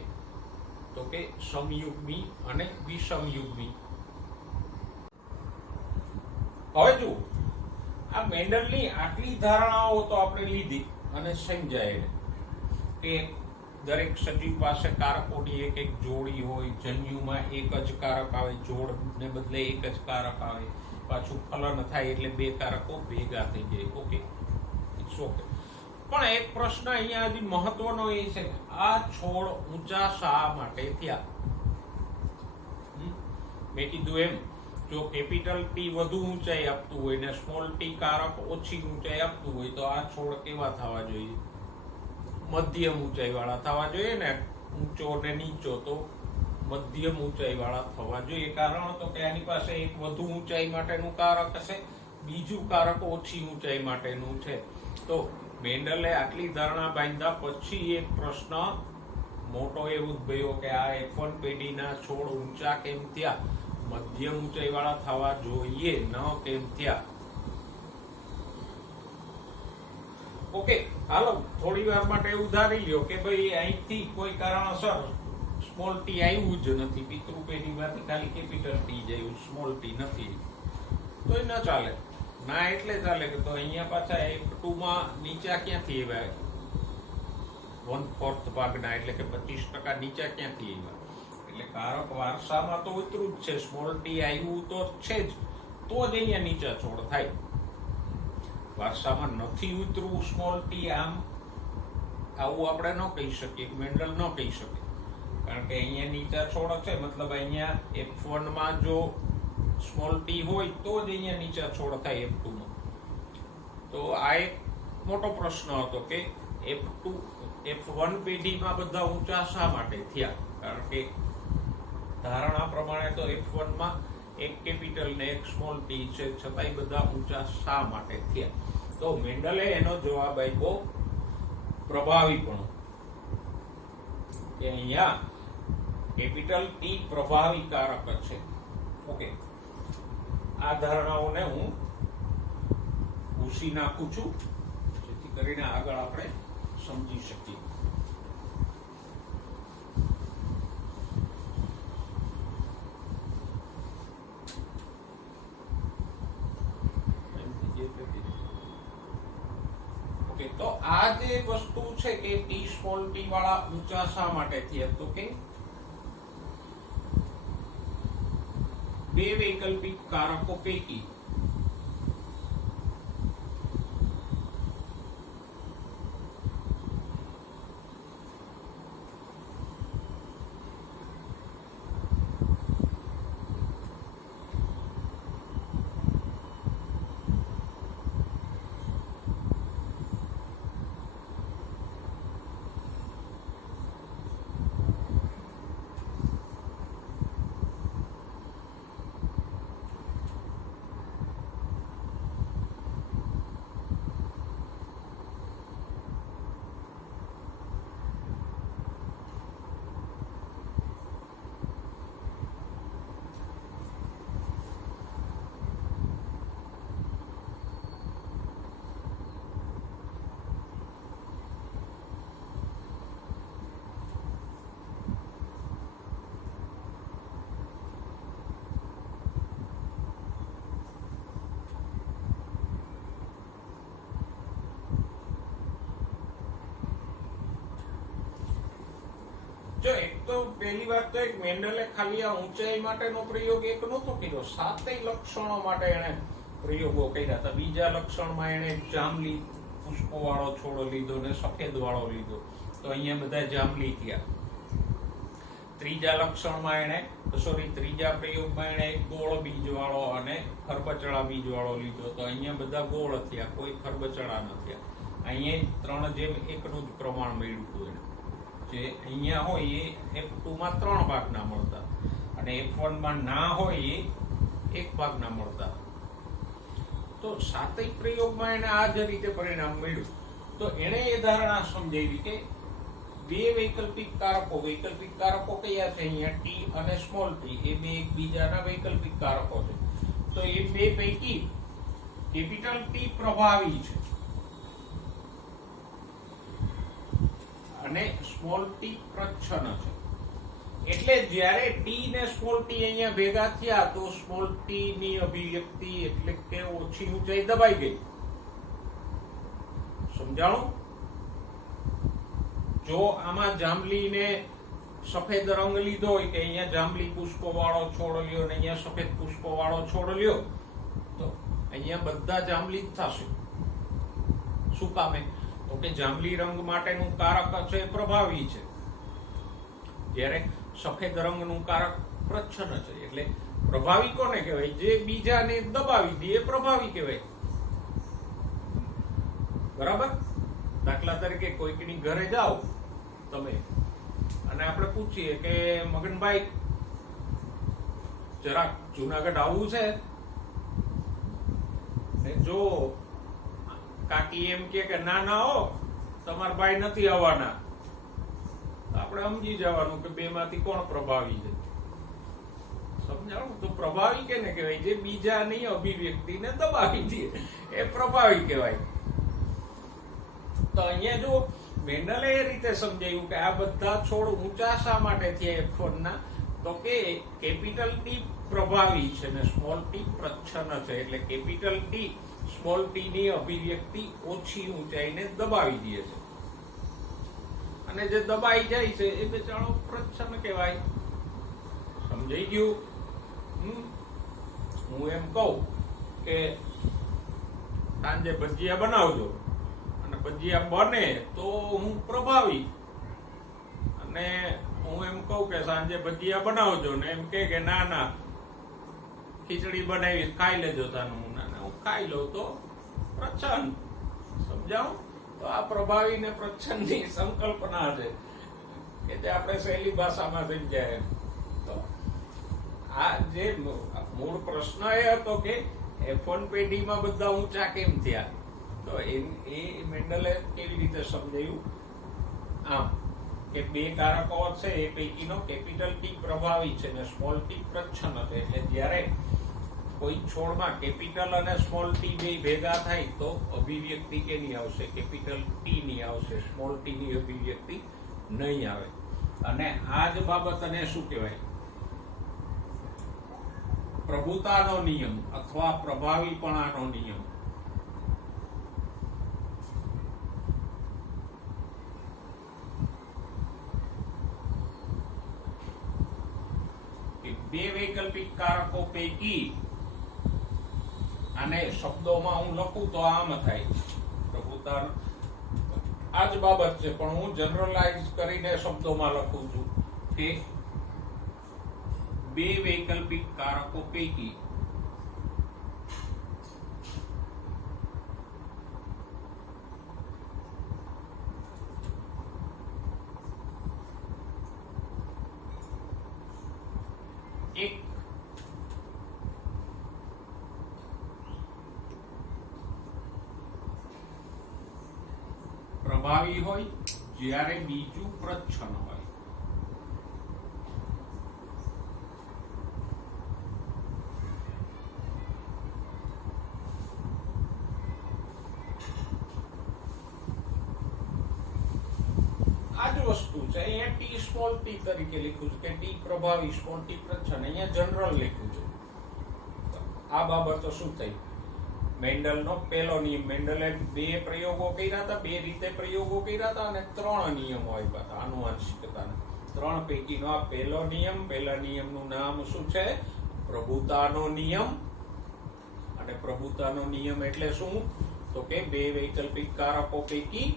તો કે સમયુગ્મી અને વિષમયુગ્મી. હવે જુઓ, આ મેન્ડલની આટલી ધારણાઓ તો આપણે લીધી અને સમજાય કે દરેક સજીવ પાસે કારકોની એક એક જોડી હોય. જન્યુમાં એક જ કારક આવે, જોડને બદલે એક જ કારક આવે. પાછું ફલન થાય એટલે બે કારકો ભેગા થઈ જાય. Okay, it's okay. પણ એક પ્રશ્ન અહીંયા હજી મહત્વનો એ છે કે આ છોડ ઊંચા શા માટે થયા? મેં કીધું એમ, જો કેપિટલ ટી વધુ ઊંચાઈ આપતું હોય ને સ્મોલ ટી કારક ઓછી ઊંચાઈ આપતું હોય તો આ છોડ કેવા થવા જોઈએ? મધ્યમ ઊંચાઈ વાળા થવા જોઈએ ને. ઊંચો ને નીચો તો મધ્યમ ઊંચાઈ વાળા થવા જોઈએ. કારણ તો કે આની પાસે એક વધુ ઊંચાઈ માટેનું કારક હશે, બીજું કારક ઓછી ઊંચાઈ માટેનું છે. તો મેન્ડલે આટલી ધારણા બાંધ્યા પછી એક પ્રશ્ન મોટો એ ઉદ્ભવ્યો કે આ F1 પેઢીના છોડ ઊંચા કેમ થયા? મધ્યમ ઊંચાઈ વાળા થવા જોઈએ, ન કેમ થયા? ઓકે, હાલો થોડી વાર માટે એવું ધારી લ્યો કે ભાઈ અહીંથી કોઈ કારણસર સ્મોલ ટી આવ્યું જ નથી, પિતૃ પેઢીમાંથી ખાલી કેપિટલ ટી જ આવ્યું, સ્મોલ ટી નથી, તો એ ન ચાલે. ના એટલે ચાલે કે તો અહીંયા પાછા F2 માં નીચા ક્યાંથી આવ્યા? 1/4 ભાગના એટલે કે 25% નીચા ક્યાંથી આવ્યા? એટલે કારક વારસામાં તો ઉતરું જ છે, સ્મોલ ટી આવ્યું તો છે જ, તો જ અહીંયા નીચા છોડ થાય. વારસામાં નથી ઉતરવું સ્મોલ ટી, આમ આવું આપણે ન કહી શકીએ, મેન્ડલ ન કહી શકે, કારણ કે અહીંયા નીચા છોડ છે, મતલબ અહીંયા F1 માં જો સ્મોલ ટી હોય તો જ અહીંયા નીચા છોડ થાય F2 માં. તો આ એક મોટો પ્રશ્ન હતો કે F1 પેઢીમાં બધા ઊંચા શા માટે થયા? કારણ કે ધારણા પ્રમાણે તો F1 માં એક કેપિટલ ને એક સ્મોલ ટી છે, છતાંય બધા ઊંચા શા માટે થયા? તો મેન્ડલે એનો જવાબ આપ્યો પ્રભાવીપણું, કે અહીંયા કેપિટલ ટી પ્રભાવી કારક છે. ઓકે, આ ધારણાઓને હું ભૂસી નાખું છું જેથી કરીને આગળ આપણે સમજી શકીએ. ઓકે, તો આ જે વસ્તુ છે કે ટી સ્મોલ ટી વાળા ઊંચા શા માટે થયા? તો કે બે વૈકલ્પિક કારકો પૈકી જો એક તો પહેલી વાત તો એક મેન્ડલે ખાલી આ ઊંચાઈ માટેનો પ્રયોગ એક નહોતો કર્યો, સાતેય લક્ષણો માટે એને પ્રયોગો કર્યા હતા. બીજા લક્ષણમાં એને જાંબલી પુષ્પો વાળો છોડ લીધો ને સફેદ વાળો લીધો, તો અહીંયા બધા જાંબલી થયા. ત્રીજા પ્રયોગમાં એને એક ગોળ બીજ વાળો અને ખરબચડા બીજ વાળો લીધો, તો અહીંયા બધા ગોળ થયા, કોઈ ખરબચડા ન થયા. અહીંયા 3:1 નું જ પ્રમાણ મળ્યું હતું એને. જે અહીંયા હોય એ F2 માં 3 ભાગના મળતા અને F1 માં ના હોય એ 1 ભાગના મળતા. તો સાતેય પ્રયોગમાં એને આ જ રીતે પરિણામ મળ્યું. તો એને એ ધારણા સમજાવી કે બે વૈકલ્પિક કારકો કયા છે? અહીંયા ટી અને સ્મોલ ટી, એ બે એકબીજાના વૈકલ્પિક કારકો છે. તો એ બે પૈકી કેપિટલ ટી પ્રભાવી છે અને સ્મોલ ટી પ્રચ્છન્ન છે. એટલે જ્યારે ટી ને સ્મોલ ટી અહીંયા ભેગા થયા તો સ્મોલ ટી ની અભિવ્યક્તિ એટલે કે ઓછી ઊંચાઈ દબાઈ ગઈ. સમજાણું? જો આમાં જાંબલીને સફેદ રંગ લીધો હોય કે અહીંયા જાંબલી પુષ્પો વાળો છોડ લ્યો ને અહીંયા સફેદ પુષ્પો વાળો છોડ લ્યો, તો અહીંયા બધા જાંબલી જ થશે. શું કામે? તો કે જાંબલી રંગ માટેનું કારક છે પ્રભાવી છે, જ્યારે સફેદ રંગનું કારક પ્રચ્છન્ન છે. એટલે પ્રભાવી કોને કહેવાય? જે બીજાને દબાવી દે એ પ્રભાવી કહેવાય. બરાબર? દાખલા તરીકે કોઈકની ઘરે જાઓ તમે અને આપણે પૂછીએ કે મગનભાઈ જરાક જુનાગઢ આવવું છે, ને જો કાકી એમ કે ના ના હો તમારા ભાઈ નથી આવવાના, આપણે સમજી જવાનું કે બે માંથી કોણ પ્રભાવી છે. સમજાણું? તો પ્રભાવી કેને કહેવાય? જે બીજાની અભિવ્યક્તિને દબાવી દે એ પ્રભાવી કહેવાય. તો અહીંયા જો મેન્ડલે એ રીતે સમજાયું કે આ બધા છોડ ઊંચા શા માટે થયા F1 ના? તો કે કેપિટલ ટી પ્રભાવી છે ને સ્મોલ ટી પ્રચ્છન્ન છે. એટલે કેપિટલ ટી સ્મોલ ટી ની અભિવ્યક્તિ ઓછી ઊંચાઈને દબાવી દે છે, અને જે દબાઈ જાય છે એ બેચારો પ્રચ્છન્ન કહેવાય. સમજાઈ ગયું? હું એમ કહું કે સાંજે ભજીયા બનાવજો, અને ભજીયા બને તો હું પ્રભાવી, અને હું એમ કહું કે સાંજે ભજીયા બનાવજો ને એમ કે ના ના ખીચડી બનાવી ખાઈ લેજો તાનું, હું ખાઈ લઉં તો પ્રચ્છન્ન. સમજાવું? તો આ પ્રભાવી ને પ્રચ્છન્ન ની સંકલ્પના છે કે જે આપણે શૈલી ભાષામાં સમજાય. તો આ જે મૂળ પ્રશ્ન એ હતો કે F1 પેઢીમાં બધા ઊંચા કેમ થયા, તો એ મેન્ડલે કેવી રીતે સમજાયું? આમ કે બે કારકો છે એ પૈકીનો કેપિટલ ટી પ્રભાવી છે ને સ્મોલ ટી પ્રચ્છન્ન છે. એટલે જ્યારે કોઈ છોડમાં કેપિટલ અને સ્મોલ ટી બે ભેગા થાય તો અભિવ્યક્તિ કેની આવશે? કેપિટલ ટી ની આવશે, સ્મોલ ટી ની અભિવ્યક્તિ નહીં આવે. અને આ જ બાબતને શું કહેવાય? પ્રભુતાનો નિયમ અથવા પ્રભાવીપણાનો નિયમ. બે વૈકલ્પિક કારકો પૈકી, અને શબ્દોમાં હું લખું તો આમ થાય પ્રભુતા. આ જ બાબત છે પણ હું જનરલાઇઝ કરીને શબ્દોમાં લખું છું કે બે વૈકલ્પિક કારકો પૈકી એક પ્રભાવી હોય જ્યારે બીજું પ્રચ્છન્ન હોય. વસ્તુ છે અહીંયા ટી સ્મોલ ટી તરીકે લખ્યું છે કે ટી પ્રભાવી સ્મોલ ટી પ્રચ્છન્ન, અહીંયા જનરલ લખ્યું છે. આ બાબતો શું થઈ? મેન્ડલનો પહેલો નિયમ. મેન્ડલે બે પ્રયોગો કર્યા હતા, બે રીતે પ્રયોગો કર્યા હતા, અને 3 નિયમો આપ્યા હતા આનુવંશિકતાના. 3 પૈકીનો આ પહેલો નિયમ. પહેલા નિયમનું નામ શું છે? પ્રભુતાનો નિયમ. અને પ્રભુતાનો નિયમ એટલે શું? તો કે બે વૈકલ્પિક કારકો પૈકી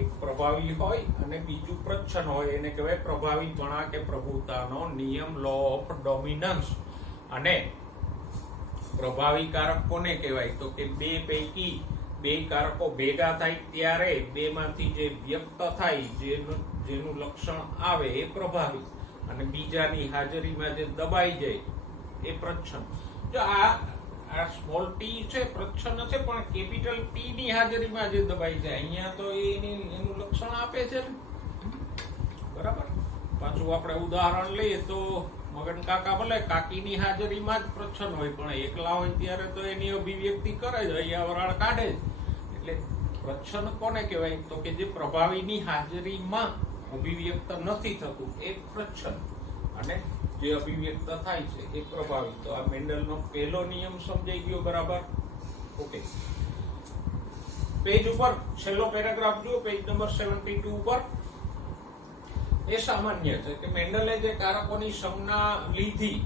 એક પ્રભાવી હોય અને બીજું પ્રચ્છન્ન હોય, એને કહેવાય પ્રભાવીપણા કે પ્રભુતાનો નિયમ, લો ઓફ ડોમિનન્સ. અને પ્રભાવી કારક કોને કહેવાય? તો કે બે પૈકી બે કારકો ભેગા થાય ત્યારે બે માંથી જે વ્યક્ત થાય, જેનું લક્ષણ આવે એ પ્રભાવી, અને બીજાની હાજરીમાં જે દબાઈ જાય એ પ્રચ્છન્ન. જો આ સ્મોલ ટી છે પ્રચ્છન્ન છે, પણ કેપિટલ ટી ની હાજરીમાં જે દબાઈ જાય અહીંયા તો એનું લક્ષણ આપે છે. બરાબર? પાછું આપણે ઉદાહરણ લઈએ તો મગન કાકા ભલે કાકીની હાજરીમાં જ પ્રચ્છન્ન હોય, પણ એકલા હોય ત્યારે તો એની અભિવ્યક્તિ કરે જ, અહીંયા વરાળ કાઢે જ. એટલે પ્રચ્છન્ન કોને કહેવાય? તો કે જે પ્રભાવીની હાજરીમાં અભિવ્યક્ત નથી થતું એ પ્રચ્છન્ન, અને જે અભિવ્યક્ત થાય છે એ પ્રભાવી. તો આ મેન્ડલનો પહેલો નિયમ સમજાઈ ગયો. બરાબર? ઓકે. પેજ ઉપર છેલ્લો પેરેગ્રાફ જુઓ, પેજ નંબર 72 ઉપર. એ સામાન્ય છે કે મેન્ડલે જે કારકોની સંજ્ઞા લીધી,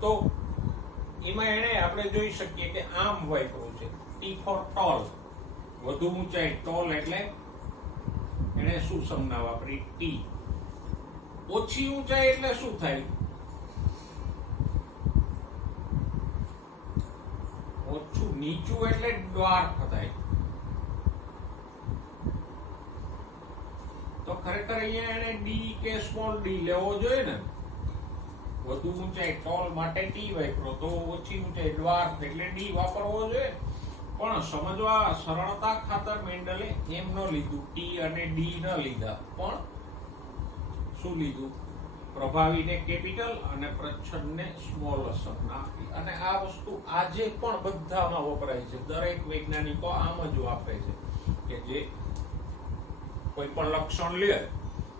તો એમાં એને આપણે જોઈ શકીએ કે આમ વાપર્યું છે ટી ફોર ટોલ, વધુ ઊંચાઈ, ટોલ એટલે એને શું સંજ્ઞા વાપરી? ટી. ઓછી ઊંચાઈ એટલે શું થાય? ઓછું. નીચું એટલે ડ્વાર્ફ થાય. તો ખરેખર અહીંયા એને ડી કે સ્મોલ ડી લેવો જોઈએ ને. વધુ ઊંચાઈ ટોલ માટે ટી વાપરો, તો ઓછી ઊંચાઈ ડ્વાર્ફ એટલે ડી વાપરવો જોઈએ. પણ સમજવા સરળતા ખાતર મેન્ડલે એમ ન લીધું, ટી અને ડી ન લીધા, પણ શું લીધું? પ્રભાવીને કેપિટલ અને પ્રચ્છન્નને સ્મોલ સંજ્ઞા આપી. અને આ વસ્તુ આજે પણ બધામાં વપરાય છે. દરેક વૈજ્ઞાનિકો આમ જ વાપરે છે કે જે કોઈ પણ લક્ષણ લે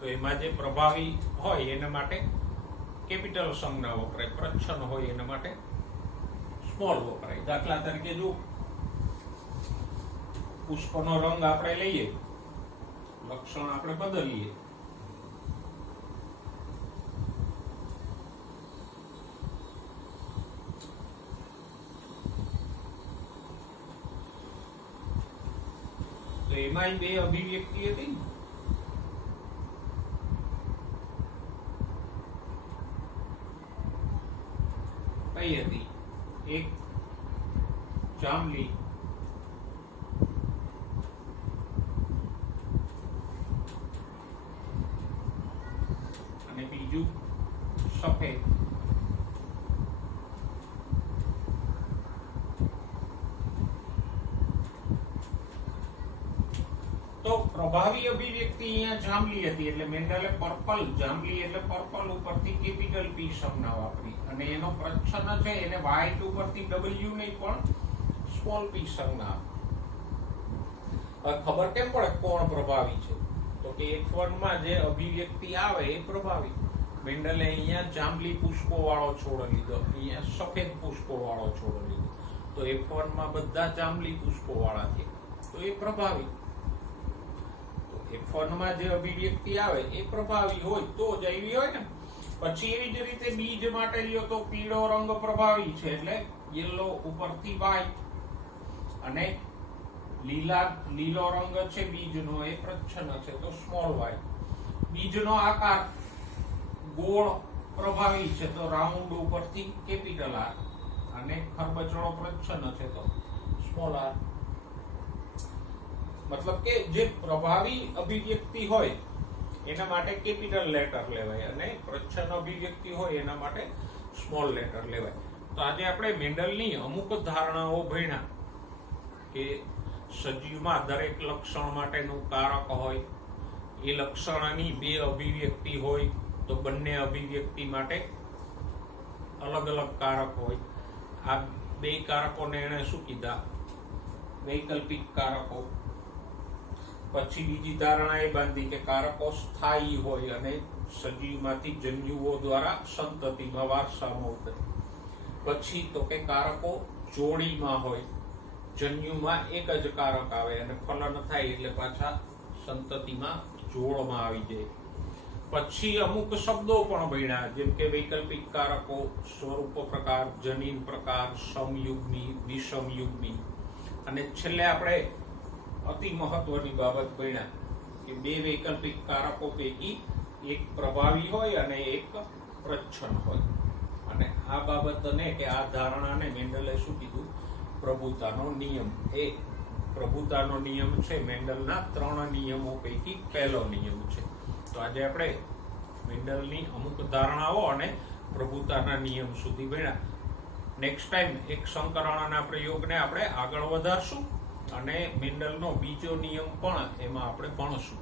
તો એમાં જે પ્રભાવી હોય એના માટે કેપિટલ સંજ્ઞા વપરાય, પ્રચ્છન્ન હોય એના માટે સ્મોલ વપરાય. દાખલા તરીકે જો પુષ્પનો રંગ આપણે લઈએ, લક્ષણ આપણે બદલીએ, તો એમાં બે અભિવ્યક્તિ હતી. કઈ હતી? એક જાંબલી અને બીજું સફેદ. તો પ્રભાવી અભિવ્યક્તિ અહીંયા જાંબલી હતી એટલે મેન્ડલે પર્પલ, જાંબલી એટલે પર્પલ ઉપરથી કેપિટલ પી સંજ્ઞા વાપરી, અને એનો પ્રચ્છન્ન છે એને વ્હાઇટ ઉપરથી ડબલ્યુ નહીં પણ સ્મોલ પી સંજ્ઞા. ખબર કેમ પડે કોણ પ્રભાવી છે? તો કે F1 માં જે અભિવ્યક્તિ આવે એ પ્રભાવી. મેન્ડલે અહીંયા જાંબલી પુષ્પો વાળો છોડ લીધો, અહીંયા સફેદ પુષ્પો વાળો છોડ લીધો, તો F1 માં બધા જાંબલી પુષ્પો વાળા છે, તો એ પ્રભાવી. F1 માં જે અભિવ્યક્તિ આવે એ પ્રભાવી હોય તો જ આવી હોય ને. પછી એવી જ રીતે બીજ માટે લ્યો તો પીળો રંગ પ્રભાવી છે એટલે યલો ઉપરથી વ્હાઇટ, અને લીલો રંગ છે બીજનો એ પ્રચ્છન્ન છે તો સ્મોલ વ્હાઇટ. બીજનો આકાર ગોળ પ્રભાવી છે તો રાઉન્ડ ઉપરથી કેપિટલ આર, અને ખરબચડો પ્રચ્છન્ન છે તો સ્મોલ આર. મતલબ કે જે પ્રભાવી અભિવ્યક્તિ હોય એના માટે કેપિટલ લેટર લેવાય, અને પ્રચ્છન્ન અભિવ્યક્તિ હોય એના માટે સ્મોલ લેટર લેવાય. તો આજે આપણે મેન્ડલની અમુક ધારણાઓ ભણ્યા કે સજીવમાં દરેક લક્ષણ માટેનું કારક હોય, એ લક્ષણની બે અભિવ્યક્તિ હોય તો બંને અભિવ્યક્તિ માટે અલગ અલગ કારક હોય. આ બે કારકોને એને શું કીધા? વૈકલ્પિક કારકો. પછી બીજી ધારણા એ બાંધી કે કારકો સ્થાયી હોય અને સજીવમાંથી જન્યુઓ દ્વારા સંતતિમાં વારસામાં ઉતરે. પછી તો કે કારકો જોડીમાં હોય, જન્યુમાં એક જ કારક આવે અને ફલન થાય એટલે પાછા સંતતિમાં જોડમાં આવી જાય. પછી અમુક શબ્દો પણ ભણ્યા જેમ કે વૈકલ્પિક કારકો, સ્વરૂપ પ્રકાર, જનીન પ્રકાર, સમયુગ્મી, વિષમયુગ્મી, અને છેલ્લે આપણે અતિ મહત્વની બાબત ભણ્યા કે બે વૈકલ્પિક કારકો પૈકી એક પ્રભાવી હોય અને એક પ્રચ્છન્ન હોય. અને આ બાબતને કે આ ધારણાને મેન્ડલે શું કીધું? પ્રભુતાનો નિયમ. એ પ્રભુતાનો નિયમ છે મેન્ડલના 3 નિયમો પૈકી પહેલો નિયમ છે. તો આજે આપણે મેન્ડલની અમુક ધારણાઓ અને પ્રભુતાના નિયમ સુધી ભણ્યા. નેક્સ્ટ ટાઈમ એક સંકરણના પ્રયોગને આપણે આગળ વધારશું અને મેન્ડલનો બીજો નિયમ પણ એમાં આપણે ભણશું.